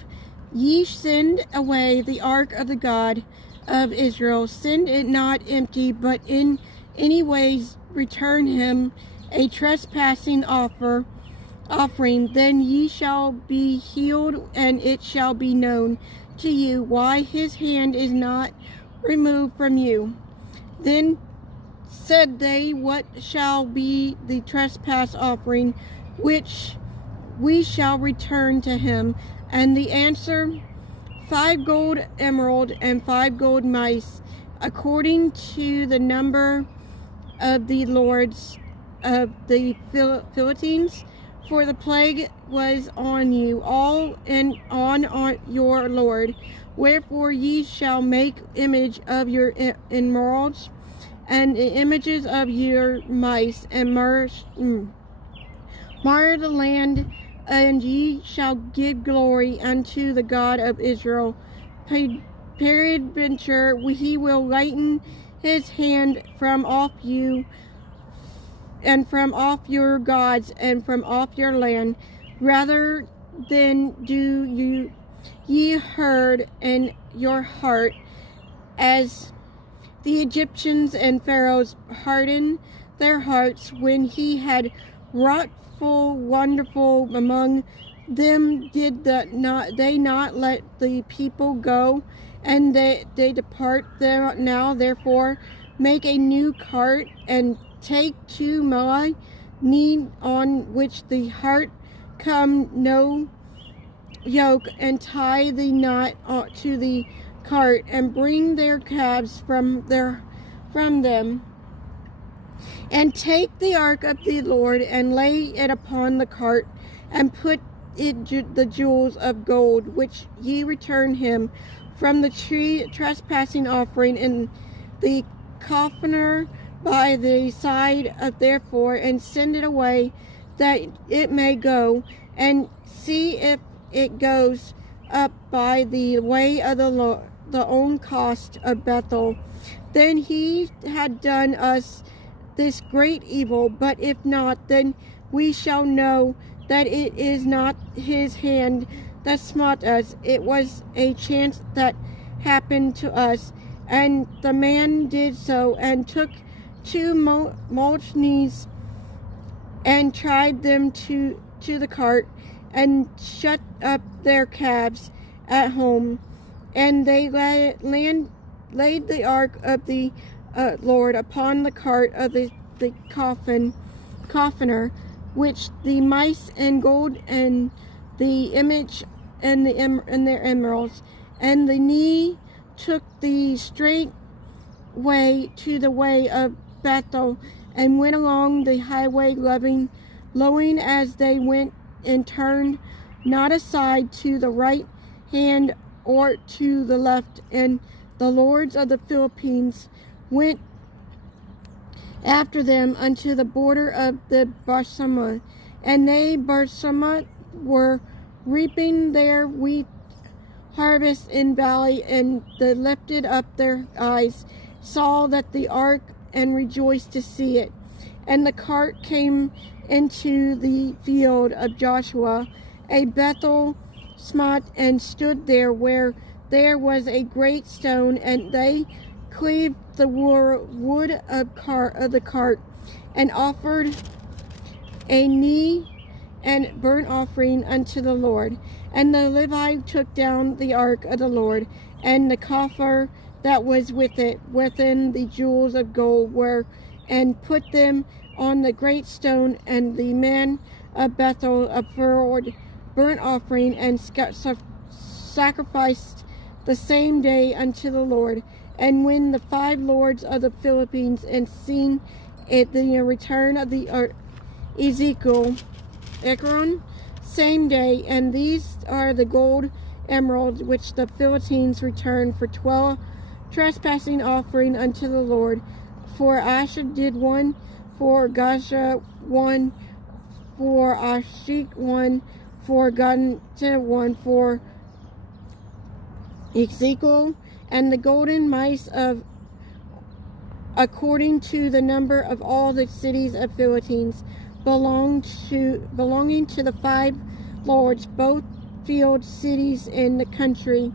ye send away the ark of the God of Israel, send it not empty, but in any ways return him a trespassing offering, then ye shall be healed, and it shall be known to you why his hand is not removed from you. Then said they, What shall be the trespass offering which we shall return to him? And the answer 5 gold emerald and 5 gold mice, according to the number of the lords of the Philistines. For the plague was on you all and on your lord. Wherefore ye shall make image of your emeralds, and images of your mice, and mar the land, and ye shall give glory unto the God of Israel. Peradventure he will lighten his hand from off you, and from off your gods, and from off your land. Rather than do ye heard in your heart, as the Egyptians and Pharaohs hardened their hearts when he had wrought full wonderful among them, did they not let the people go, and they depart there now. Therefore make a new cart, and take 2 my need, on which the heart come no yoke, and tie the knot to the cart, and bring their calves from them, and take the ark of the Lord, and lay it upon the cart, and put it the jewels of gold which ye return him from the trespassing offering in the coffer by the side of therefore, and send it away, that it may go, and see if it goes up by the way of the own cost of Bethel. Then he had done us this great evil, but if not, then we shall know that it is not his hand that smote us. It was a chance that happened to us. And the man did so, and took 2 mulchnys, and tied them to the cart, and shut up their calves at home. And they laid the ark of the Lord upon the cart of the coffer, which the mice and gold, and the image, and their emeralds. And the knee took the straight way to the way of Bethel, and went along the highway, lowing as they went, and turned not aside to the right hand or to the left. And the lords of the Philistines went after them unto the border of the Bethshemesh, and they Bethshemesh were reaping their wheat harvest in valley, and they lifted up their eyes, saw that the ark, and rejoiced to see it. And the cart came into the field of Joshua, a Bethel smot, and stood there where there was a great stone, and they cleaved the wood of the cart, and offered a knee and burnt offering unto the Lord. And the Levite took down the ark of the Lord, and the coffer that was with it, within the jewels of gold were, and put them on the great stone. And the men of Bethel offered burnt offering, and sacrificed the same day unto the Lord. And when the 5 lords of the Philistines and seen it, the return of the Ezekiel, Ekron, same day, and these are the gold emeralds which the Philistines returned for 12 trespassing offering unto the Lord. For Asher did 1, for Gaza 1, for Ashik 1, for Ganta 1, for Ezekiel. And the golden mice of according to the number of all the cities of Philistines, belonging to the 5 lords, both field cities in the country,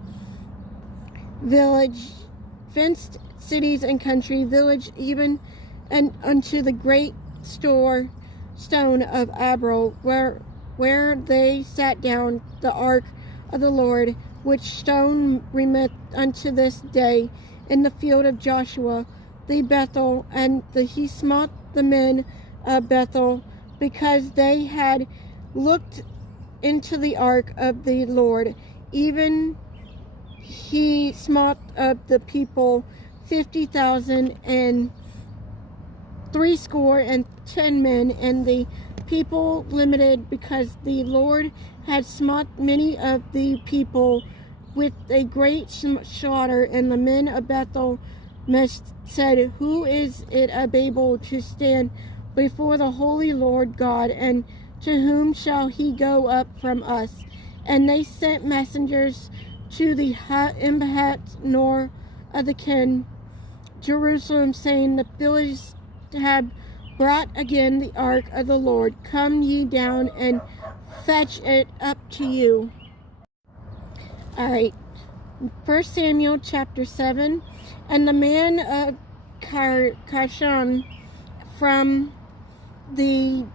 village, fenced cities and country village, even and unto the great stone of Abro, where they sat down the ark of the Lord, which stone remaineth unto this day in the field of Joshua the Bethel. And he smote the men of Bethel, because they had looked into the ark of the Lord, even he smote of the people 50,000 and 60 men, and the people limited, because the Lord had smote many of the people with a great slaughter. And the men of Bethel said, Who is it able to stand before the holy Lord God, and to whom shall he go up from us? And they sent messengers to the inhabitants north of the king Jerusalem, saying, The Philistines have brought again the ark of the Lord. Come ye down and fetch it up to you. Alright, 1 Samuel chapter 7. And the man of Kashan from the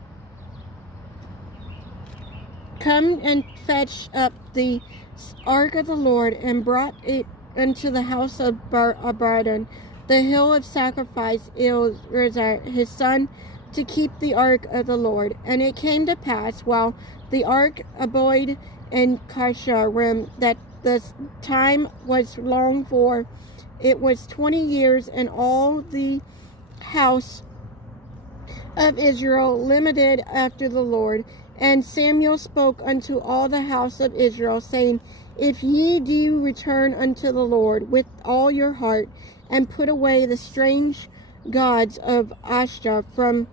come and fetch up the ark of the Lord, and brought it unto the house of Abadon, the hill of sacrifice, his son, to keep the ark of the Lord. And it came to pass, while the ark abode in Kasharim, that the time was long for, it was 20 years, and all the house of Israel limited after the Lord. And Samuel spoke unto all the house of Israel, saying, If ye do return unto the Lord with all your heart, and put away the strange gods of Ashtoreth from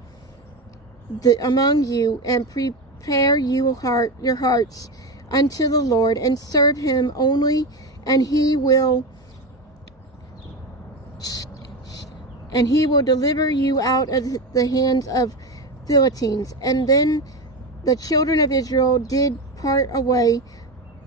among you, and prepare your hearts unto the Lord, and serve him only, and he will deliver you out of the hands of Philistines. And then the children of Israel did part away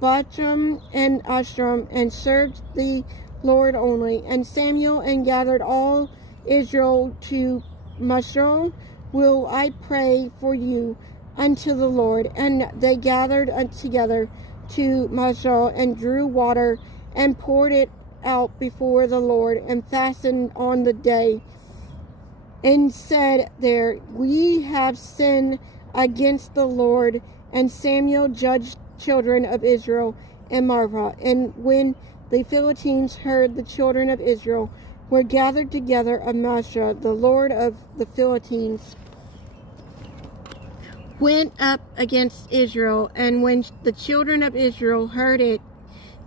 Baalim and Ashtaroth, and served the Lord only. And Samuel and gathered all Israel to Mashal, Will I pray for you unto the Lord? And they gathered together to Mashal, and drew water, and poured it out before the Lord, and fastened on the day, and said there, We have sinned against the Lord. And Samuel judged children of Israel in Marvah. And when the Philistines heard the children of Israel were gathered together of Masha, the Lord of the Philistines went up against Israel. And when the children of Israel heard it,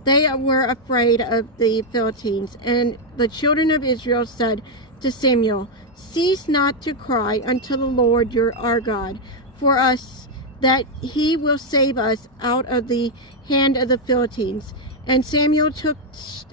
they were afraid of the Philistines. And the children of Israel said to Samuel, Cease not to cry unto the Lord our God for us, that he will save us out of the hand of the Philistines. And Samuel took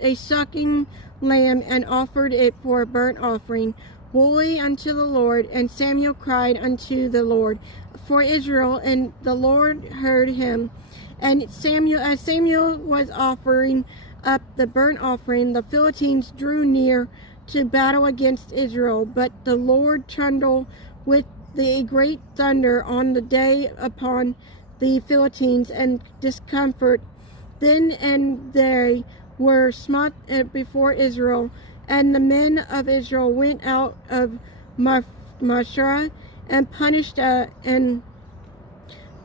a sucking lamb, and offered it for a burnt offering wholly unto the Lord. And Samuel cried unto the Lord for Israel, and the Lord heard him. And as Samuel was offering up the burnt offering, the Philistines drew near to battle against Israel. But the Lord trembled with the great thunder on the day upon the Philistines, and discomfort. Then and they were smote before Israel. And the men of Israel went out of Mashah, and punished and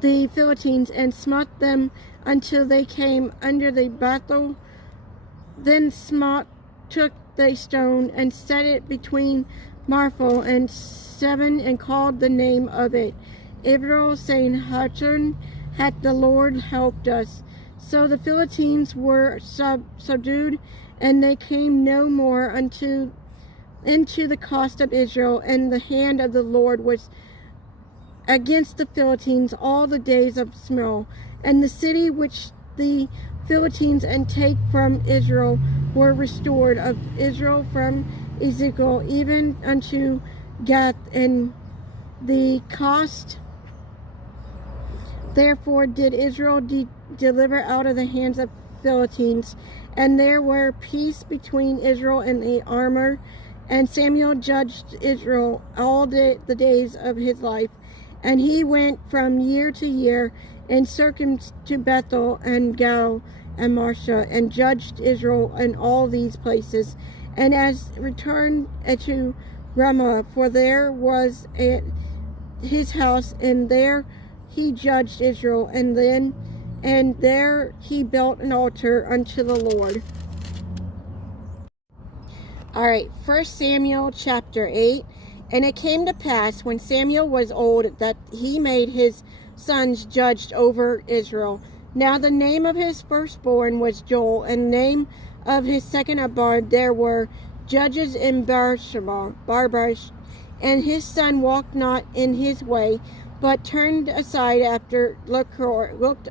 the Philistines, and smote them until they came under the Bethel. Then took the stone, and set it between Marphel and Seven, and called the name of it Israel, saying, Hutton hath the Lord helped us. So the Philistines were subdued, and they came no more into the coast of Israel. And the hand of the Lord was against the Philistines all the days of Samuel. And the city which the Philistines and take from Israel were restored of Israel from Ezekiel even unto Gath, and the cost. Therefore did Israel deliver out of the hands of Philistines, and there were peace between Israel and the armor. And Samuel judged Israel all the days of his life, and he went from year to year, and circumcised to Bethel and Gal and Marsha, and judged Israel in all these places. And as returned to Ramah, for there was his house, and there he judged Israel, and there he built an altar unto the Lord. All right, 1 Samuel chapter 8. And it came to pass, when Samuel was old, that he made his sons judged over Israel. Now the name of his firstborn was Joel, and the name of his second Abib. There were judges in Beersheba. And his son walked not in his way, but turned aside after looked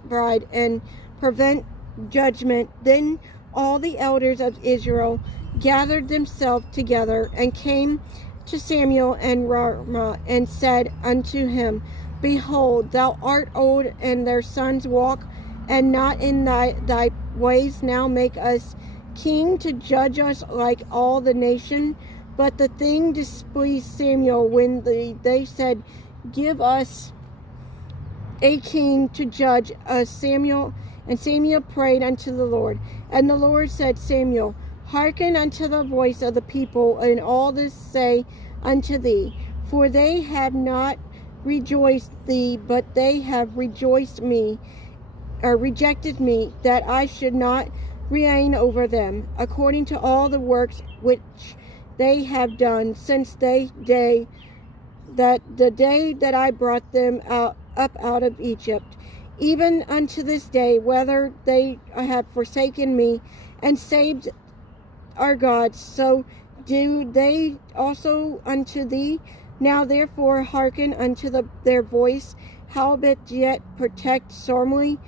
bride, and prevent judgment. Then all the elders of Israel gathered themselves together, and came to Samuel and Ramah, and said unto him, Behold, thou art old, and their sons walk, and not in thy ways. Now make us king to judge us like all the nation. But the thing displeased Samuel when they said, Give us a king to judge us. Samuel prayed unto the Lord. And the Lord said, Samuel, hearken unto the voice of the people, and all this say unto thee. For they have not rejoiced thee, but they have rejected me, that I should not reign over them, according to all the works which they have done since the day that I brought them up out of Egypt, even unto this day, whether they have forsaken me and saved our gods, so do they also unto thee. Now therefore hearken unto their voice, howbeit yet protect sorely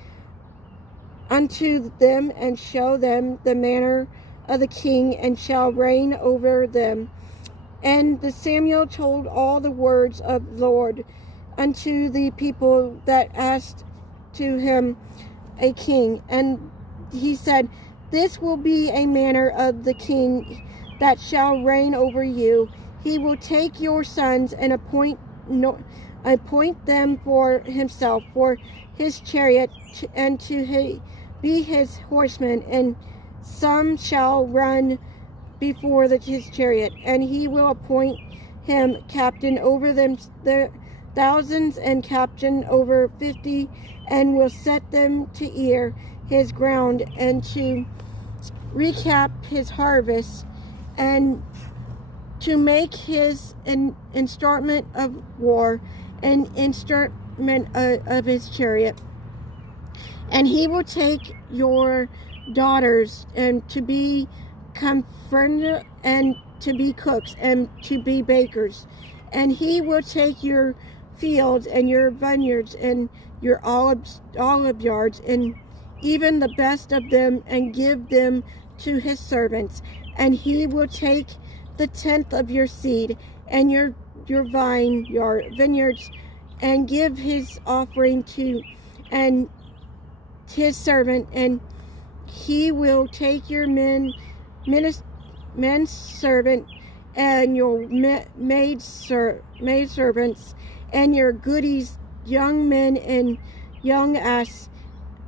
unto them, and show them the manner of the king, and shall reign over them. And the Samuel told all the words of the Lord unto the people that asked to him a king. And he said, This will be a manner of the king that shall reign over you. He will take your sons and appoint them for himself, for his chariot, and to be his horsemen, and some shall run before his chariot, and he will appoint him captain over them their thousands, and captain over 50, and will set them to ear his ground, and to recap his harvest, and to make his instrument of war, and instrument of his chariot. And he will take your daughters, and to be confirmed, and to be cooks, and to be bakers. And he will take your fields, and your vineyards, and your olive yards, and even the best of them, and give them to his servants. And he will take the tenth of your seed, and your vineyards, and give his offering to his servant. And he will take your men's servant, and your maid servants, and your goodies, young men and young ass,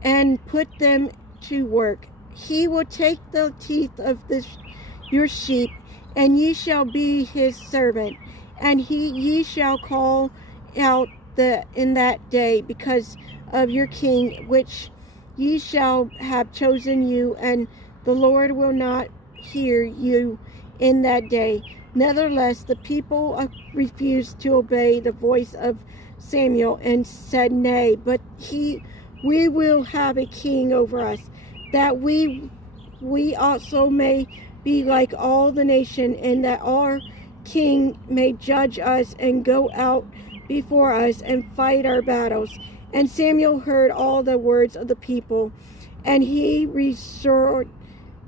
and put them to work. He will take the teeth of your sheep, and ye shall be his servant. And ye shall call out in that day because of your king, which ye shall have chosen you, and the Lord will not hear you in that day. Nevertheless, the people refused to obey the voice of Samuel, and said, Nay, but we will have a king over us, that we also may be like all the nation, and that our king may judge us, and go out before us, and fight our battles. And Samuel heard all the words of the people, and he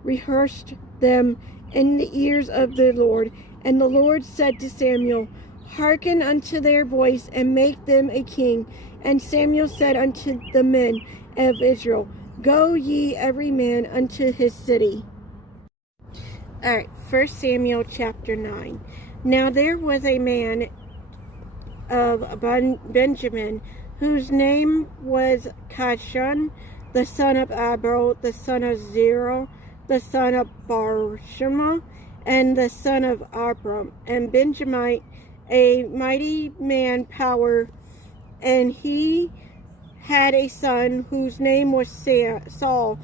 rehearsed them in the ears of the Lord. And the Lord said to Samuel, Hearken unto their voice, and make them a king. And Samuel said unto the men of Israel, Go ye every man unto his city. All right, 1 Samuel chapter 9. Now there was a man of Benjamin, whose name was Kashun, the son of Abel, the son of Zerah, the son of Barshema, and the son of Abram. And Benjamin, a mighty man power, and he had a son whose name was Saul,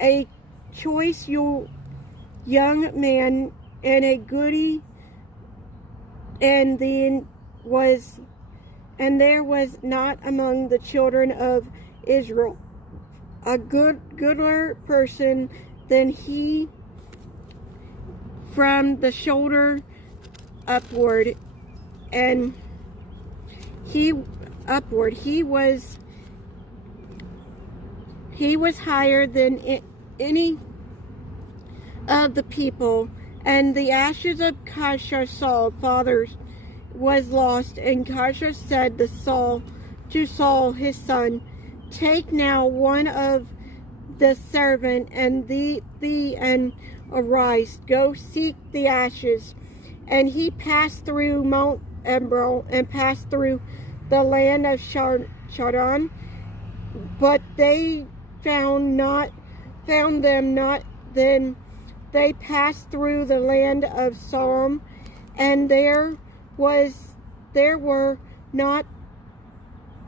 a choice young man and a goody, and there was not among the children of Israel a goodlier person than he from the shoulder upward, and he was higher than any of the people. And the ashes of Kishar Saul's fathers was lost, and Kishar said to Saul his son, take now one of the servant and thee and arise, go seek the ashes. And he passed through Mount Ebal and passed through the land of Chadon, but they found them not. Then they passed through the land of Soram, and there were not.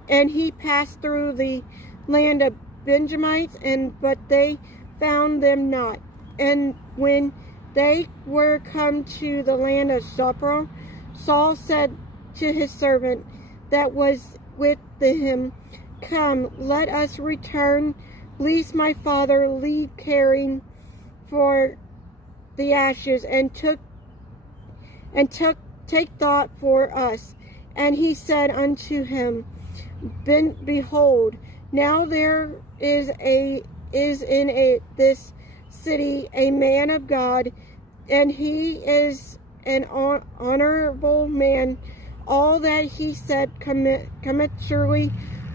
And he passed through the land of Benjamites, but they found them not. And when they were come to the land of Zophrah, Saul said to his servant that was with him, come, let us return, lest my father leave caring for the ashes, and take thought for us. And he said unto him, behold, now there is in this city a man of God, and he is an honorable man. All that he said cometh surely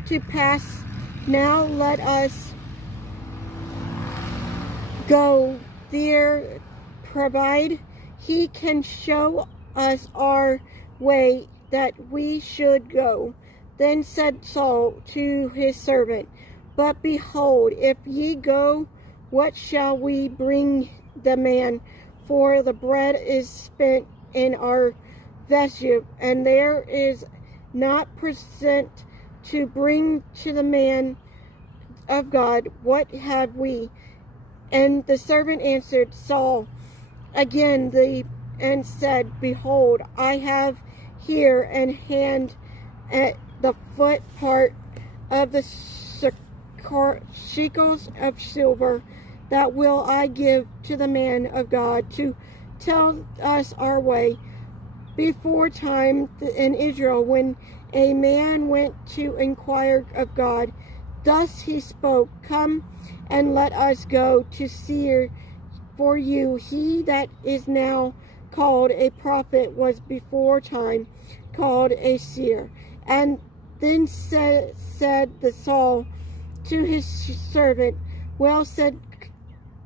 to pass. Now let us go there, provide he can show us our way that we should go. Then said Saul to his servant, but behold, if ye go, what shall we bring the man? For the bread is spent in our vesture, and there is not present to bring to the man of God. What have we? And the servant answered Saul again and said, behold, I have here in hand at the foot part of the shekels of silver, that will I give to the man of God to tell us our way. Before time in Israel, when a man went to inquire of God, thus he spoke, come and let us go to seer for you. He that is now called a prophet was before time called a seer. And then said the Saul to his servant, well said,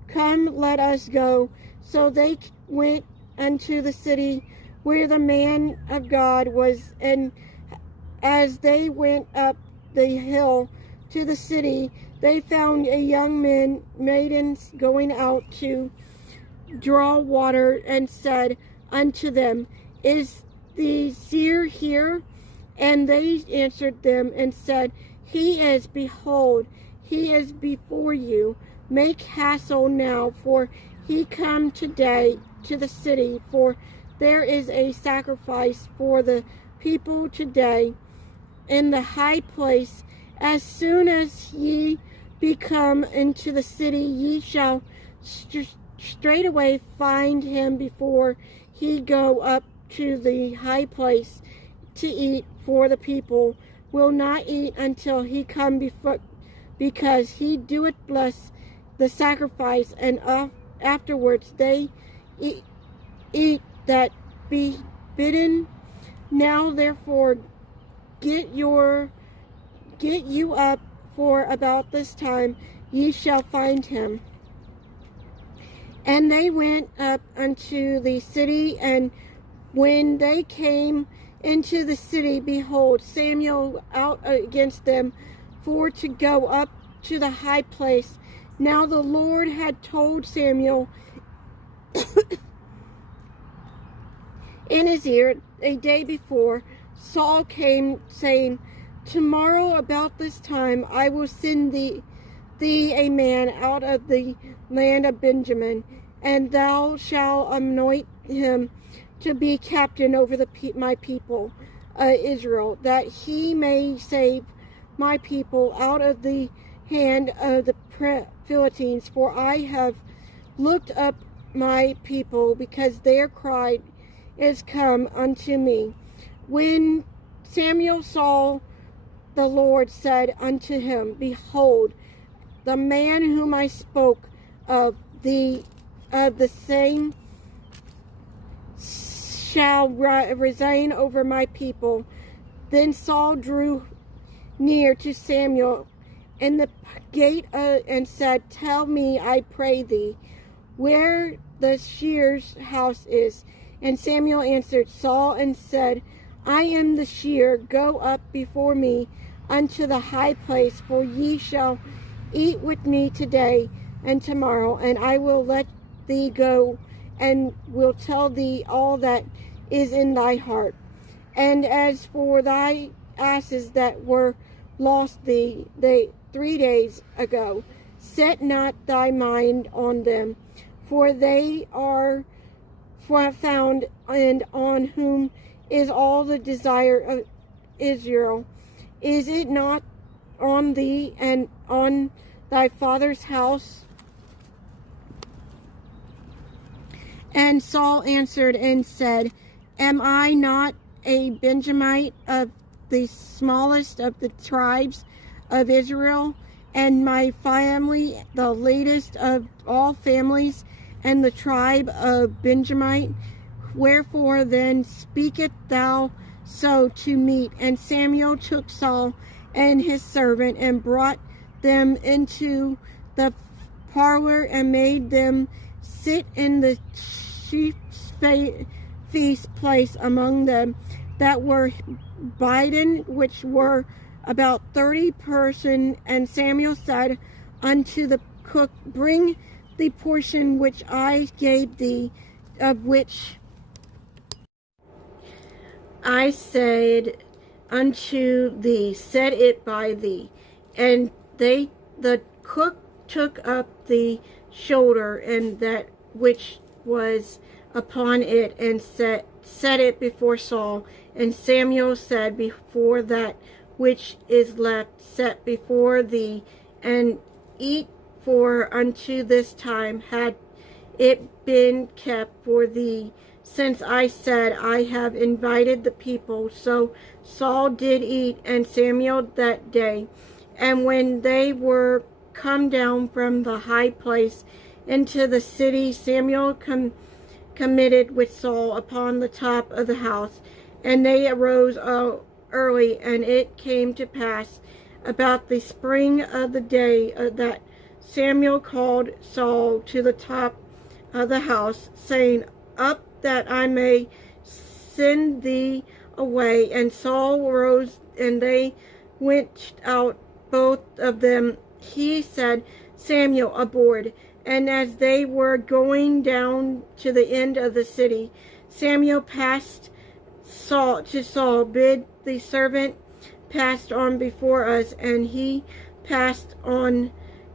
come, let us go. So they went unto the city where the man of God was, and as they went up the hill to the city, they found a young maidens going out to draw water, and said unto them, is the seer here? And they answered them and said, he is, behold, he is before you. Make haste now, for he come today to the city, for there is a sacrifice for the people today in the high place. As soon as ye be come into the city, ye shall straightway find him before he go up to the high place to eat, for the people will not eat until he come before, because he doeth bless the sacrifice, and afterwards they eat that be bidden. Now therefore get you up, for about this time ye shall find him. And they went up unto the city, and when they came into the city, behold, Samuel out against them for to go up to the high place. Now the Lord had told Samuel in his ear a day before. Saul came, saying, tomorrow about this time I will send thee a man out of the land of Benjamin, and thou shalt anoint him to be captain over my people Israel, that he may save my people out of the hand of the Philistines. For I have looked up my people, because their cry is come unto me. When Samuel saw, the Lord said unto him, Behold, the man whom I spoke of the same shall reign over my people. Then Saul drew near to Samuel in the gate and said, Tell me, I pray thee, where the shearer's house is. And Samuel answered Saul and said, I am the shearer. Go up before me unto the high place, for ye shall eat with me today and tomorrow, and I will let thee go, and will tell thee all that is in thy heart. And as for thy asses that were lost thee 3 days ago, set not thy mind on them, for they are found, and on whom is all the desire of Israel. Is it not on thee and on thy father's house? And Saul answered and said, Am I not a Benjamite of the smallest of the tribes of Israel, and my family the latest of all families, and the tribe of Benjamite? Wherefore then speakest thou so to meet? And Samuel took Saul and his servant, and brought them into the parlor, and made them sit in the chief's feast place among them that were bidden, which were about 30 persons. And Samuel said unto the cook, Bring the portion which I gave thee, of which I said unto thee, set it by thee. And the cook took up the shoulder and that which was upon it, and set it before Saul. And Samuel said, Before that which is left, set before thee, and eat, for unto this time had it been kept for thee, since I said, I have invited the people. So Saul did eat, and Samuel that day. And when they were come down from the high place into the city, Samuel committed with Saul upon the top of the house. And they arose early, and it came to pass about the spring of the day that Samuel called Saul to the top of the house, saying, Up, that I may send thee away. And Saul rose, and they went out, both of them. He said, Samuel, aboard. And as they were going down to the end of the city, Samuel passed to Saul, Bid the servant passed on before us. And he passed on,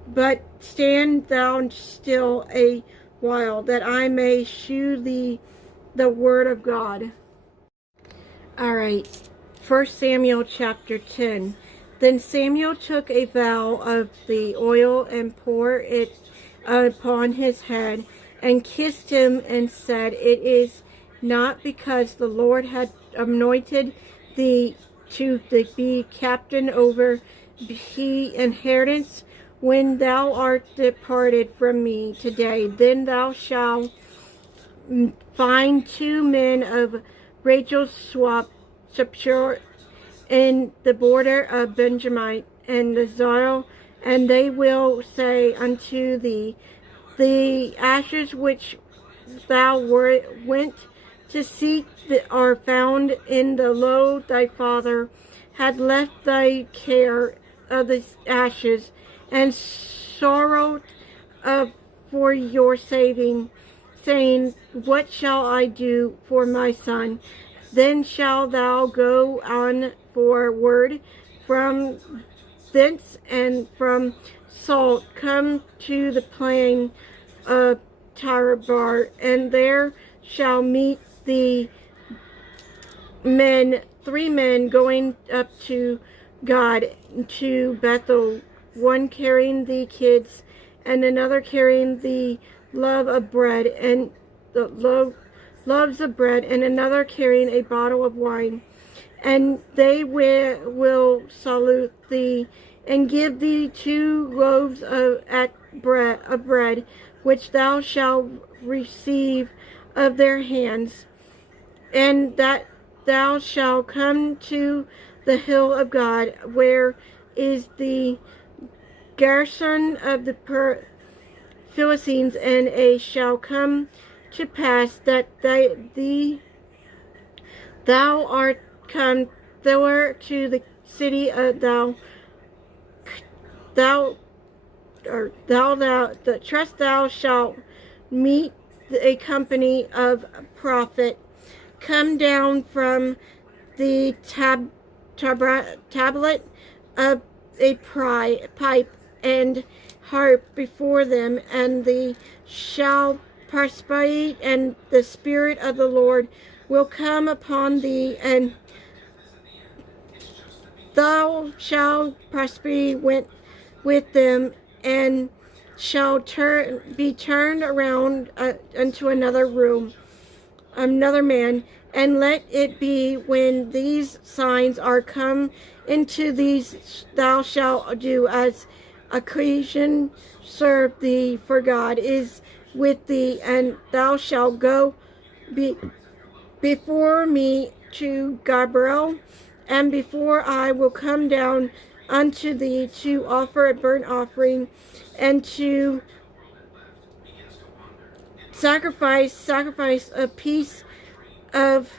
but stand thou still a while, that I may shew thee the word of God. All right, 1 Samuel chapter 10. Then Samuel took a vial of the oil and poured it upon his head, and kissed him, and said, It is not because the Lord had anointed thee to be captain over his inheritance, when thou art departed from me today, then thou shalt find 2 men of Rachel's swap in the border of Benjamin and the Zara, and they will say unto thee, The ashes which thou went to seek are found in the load. Thy father had left thy care of the ashes, and sorrowed for your saving, saying, What shall I do for my son? Then shalt thou go on forward from thence, and from Salt come to the plain of Tarabar, and there shall meet the men, 3 men going up to God to Bethel, one carrying the kids, and another carrying the love of bread, and the loaves of bread, and another carrying a bottle of wine. And they will salute thee, and give thee 2 loaves of bread, which thou shalt receive of their hands, and that thou shalt come to the hill of God, where is the garrison of the Philistines, and it shall come to pass that thou art come thither to the city of the trust thou shalt meet a company of prophet come down from the tablet of a pipe and harp before them, and they shall perspire, and the Spirit of the Lord will come upon thee, and thou shalt prosper with them, and shall be turned around unto another man. And let it be, when these signs are come into these, thou shalt do as occasion serve thee, for God is with thee, and thou shalt go before me to Gabriel, and before I will come down unto thee to offer a burnt offering, and to sacrifice a piece of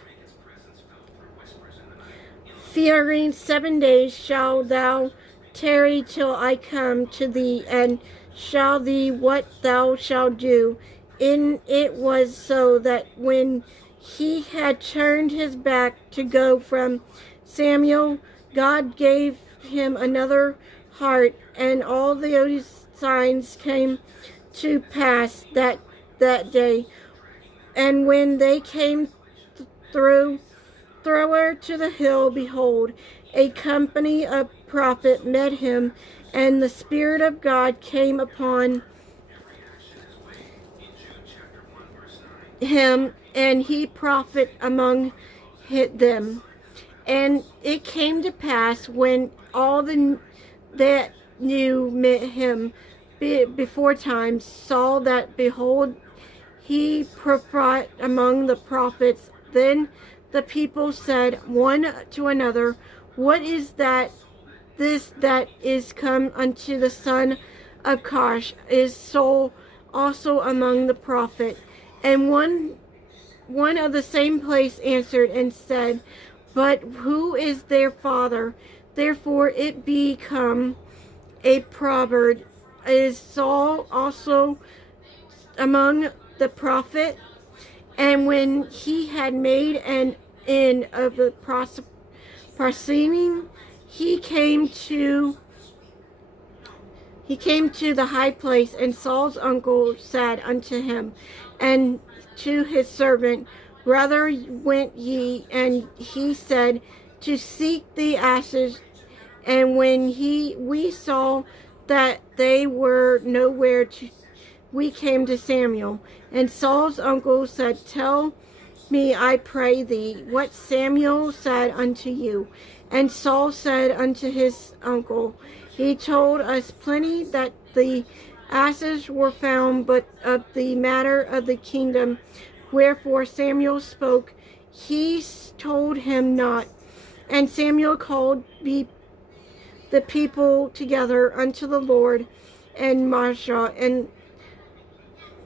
fearing. 7 days shalt thou tarry till I come to thee, and shall thee what thou shalt do. And it was so, that when he had turned his back to go from Samuel, God gave him another heart, and all those signs came to pass that day. And when they came thrower to the hill, behold, a company of prophets met him, and the Spirit of God came upon him, and he prophet among them. And it came to pass, when all that knew met him before time saw that, behold, he prophet among the prophets. Then the people said one to another, what is this that is come unto the son of Cush? Is Saul also among the prophet? And one of the same place answered and said, but who is their father? Therefore it become a proverb, is Saul also among the prophet? And when he had made an end of the proceeding, he came to the high place, and Saul's uncle said unto him and to his servant, whither went ye? And he said, to seek the asses. And when we saw that they were nowhere, we came to Samuel. And Saul's uncle said, tell me, I pray thee, what Samuel said unto you. And Saul said unto his uncle, he told us plenty that the asses were found, but of the matter of the kingdom, wherefore Samuel spoke, he told him not. And Samuel called the people together unto the Lord, and Marsha, and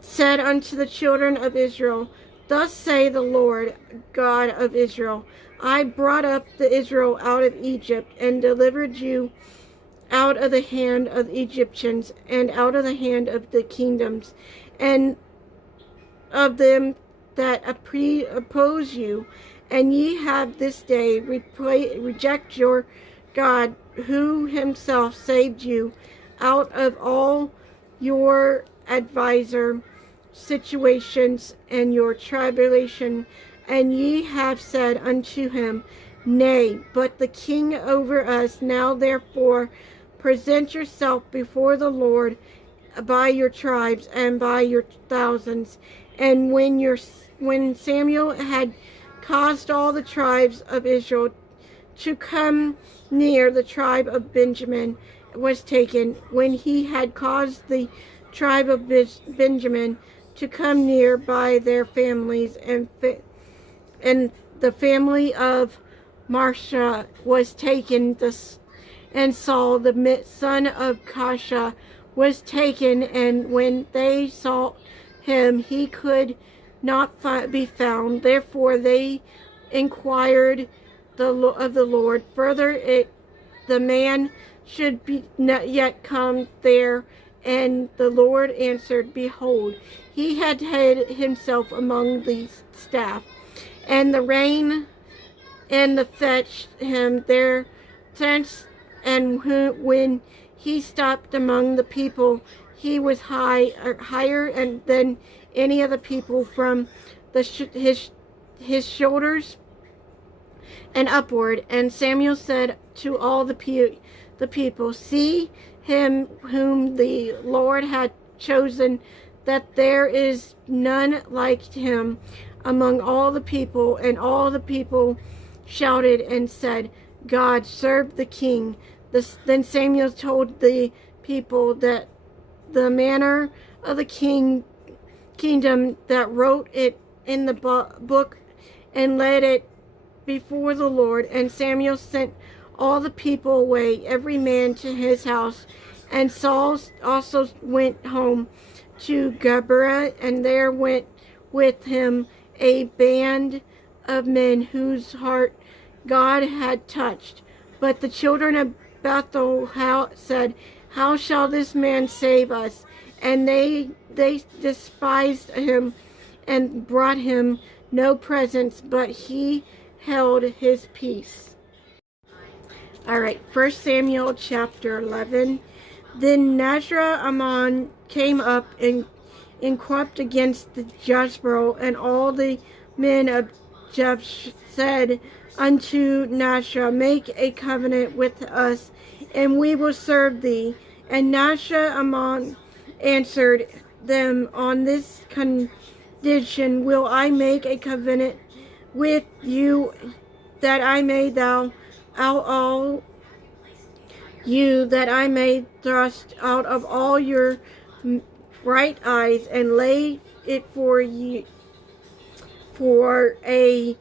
said unto the children of Israel, thus say the Lord God of Israel, I brought up the Israel out of Egypt, and delivered you out of the hand of the Egyptians, and out of the hand of the kingdoms, and of them that oppose you. And ye have this day reject your God, who himself saved you out of all your advisor, situations and your tribulation, and ye have said unto him, Nay, but the king over us. Now therefore present yourself before the Lord by your tribes and by your thousands. And when Samuel had caused all the tribes of Israel to come near, the tribe of Benjamin was taken. When he had caused the tribe of Benjamin to come near by their families, and the family of Marsha was taken, and Saul the son of Kasha was taken, and when they sought him, he could not be found. Therefore they inquired of the Lord, further the man should be not yet come there. And the Lord answered, Behold, he had hid himself among the staff, and the rain and the fetched him there thence. And when he stopped among the people, he was higher than any of the people from his shoulders and upward. And Samuel said to all the people, See him whom the Lord had chosen, that there is none like him among all the people. And all the people shouted and said, God serve the king. Then Samuel told the people that the manner of the kingdom, that wrote it in the book and led it before the Lord. And Samuel sent all the people away, every man to his house. And Saul also went home to Gibeah, and there went with him a band of men whose heart God had touched. But the children of Bethel said, How shall this man save us? And they despised him and brought him no presents, but he held his peace. All right, 1 Samuel chapter 11. Then Naaman came up and encamped against the Jezreel, and all the men of Jezreel said unto Naaman, Make a covenant with us, and we will serve thee. And Naaman answered them, On this condition will I make a covenant with you, that I may that I may thrust out of all your right eyes, and lay it for you for a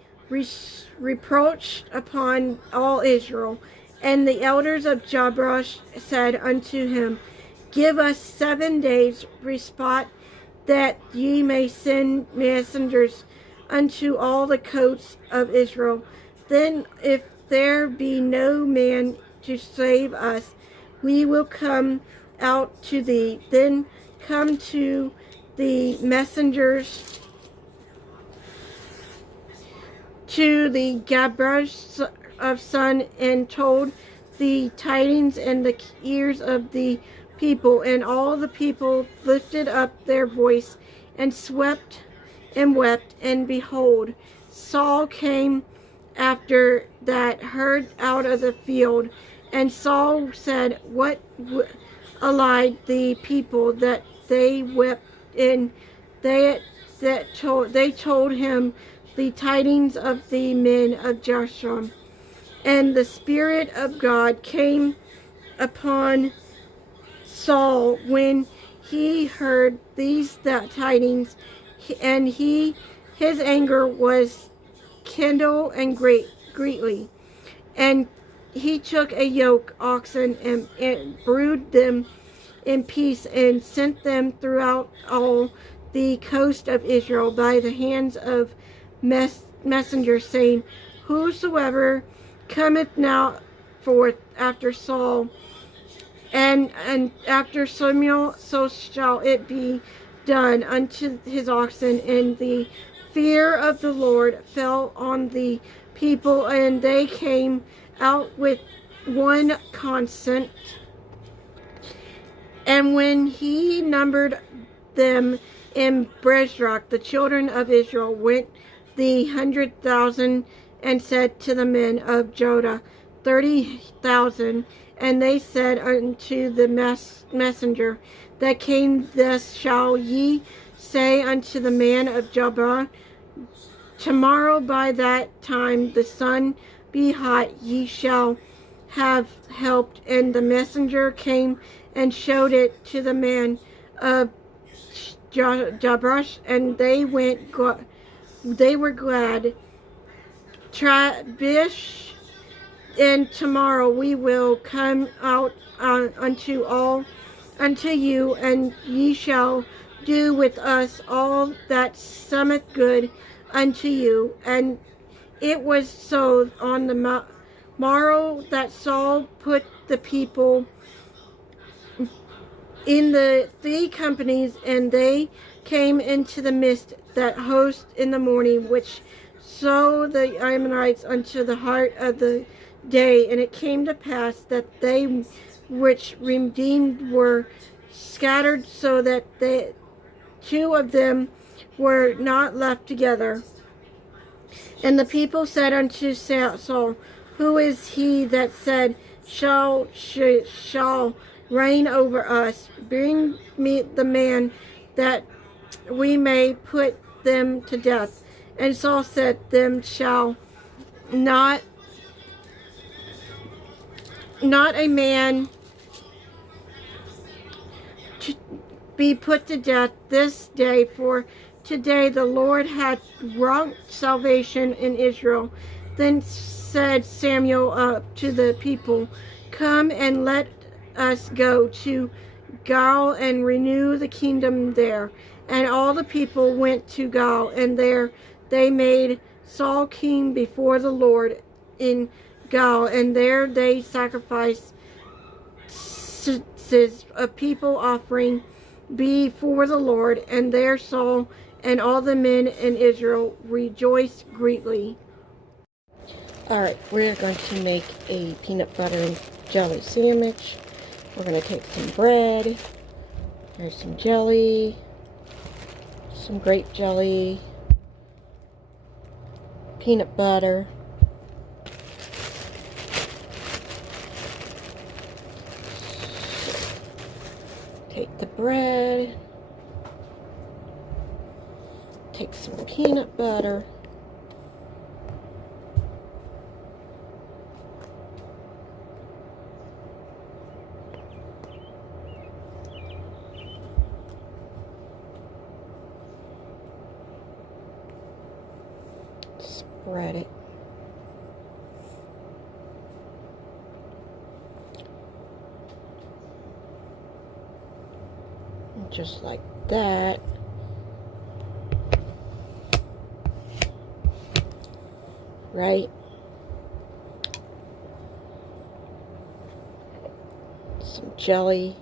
reproach upon all Israel. And the elders of Jabrosh said unto him, Give us 7 days respite, that ye may send messengers unto all the coasts of Israel. Then if there be no man to save us, we will come out to thee. Then come to the messengers to the Gabriel's son, and told the tidings in the ears of the people. And all the people lifted up their voice and wept, and behold, Saul came after that herd out of the field. And Saul said, What allied the people that they wept? And they told him the tidings of the men of Joshua. And the Spirit of God came upon Saul when he heard these tidings, and his anger was kindled and greatly. And he took a yoke oxen and brewed them in peace, and sent them throughout all the coast of Israel by the hands of messengers, saying, Whosoever cometh now forth after Saul and after Samuel, so shall it be done unto his oxen. And the fear of the Lord fell on the people, and they came out with one consent. And when he numbered them in Bezrock, the children of Israel went the 100,000 and said to the men of Judah 30,000. And they said unto the messenger that came, thus shall ye say unto the man of Judah, tomorrow by that time the sun be hot, ye shall have helped. And the messenger came and showed it to the man of Jabesh, and they were glad. Bish, and tomorrow we will come out unto you, and ye shall do with us all that seemeth good unto you. And it was so on the morrow that Saul put the people in the 3 companies, and they came into the midst that host in the morning, which so the Ammonites unto the heart of the day. And it came to pass that they which redeemed were scattered, so that the 2 of them were not left together. And the people said unto Saul, who is he that said, shall reign over us? Bring me the man, that we may put them to death. And Saul said, them shall not a man to be put to death this day, for today the Lord hath wrought salvation in Israel. Then said Samuel to the people, come and let us go to Gilgal and renew the kingdom there. And all the people went to Gilgal, and there they made Saul king before the Lord in Gilgal, and there they sacrificed a people offering before the Lord. And there Saul and all the men in Israel rejoiced greatly. Alright, we're going to make a peanut butter and jelly sandwich. We're going to take some bread, there's some jelly, some grape jelly, peanut butter, take the bread, take some peanut butter, spread it. Just like that. Right? Some jelly.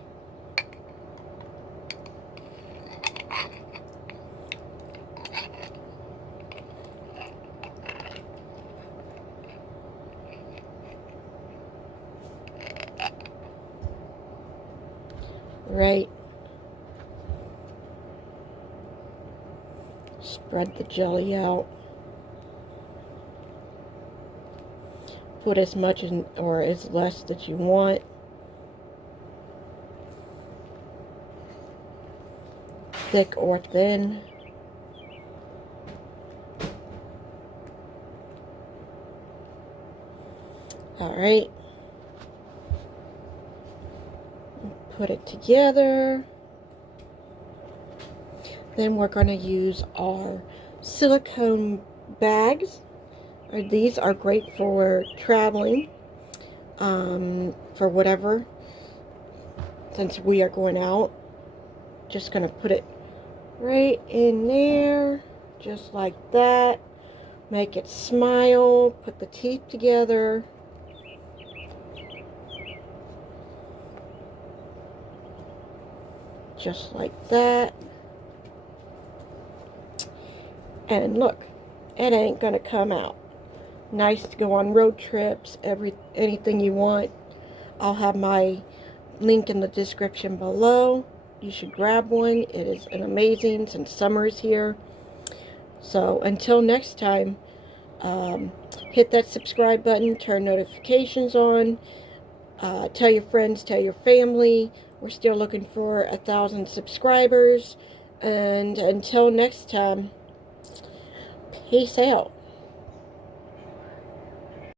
Right? Spread the jelly out. Put as much or as less that you want. Thick or thin. Alright. Put it together. Then we're going to use our silicone bags. These are great for traveling, for whatever, since we are going out. Just going to put it right in there, just like that. Make it smile, put the teeth together. Just like that. And look, it ain't gonna come out. Nice to go on road trips, anything you want. I'll have my link in the description below. you should grab one. It is an amazing, since summer's here. So until next time, hit that subscribe button, turn notifications on, tell your friends, tell your family. We're still looking for 1,000 subscribers. And until next time, peace out.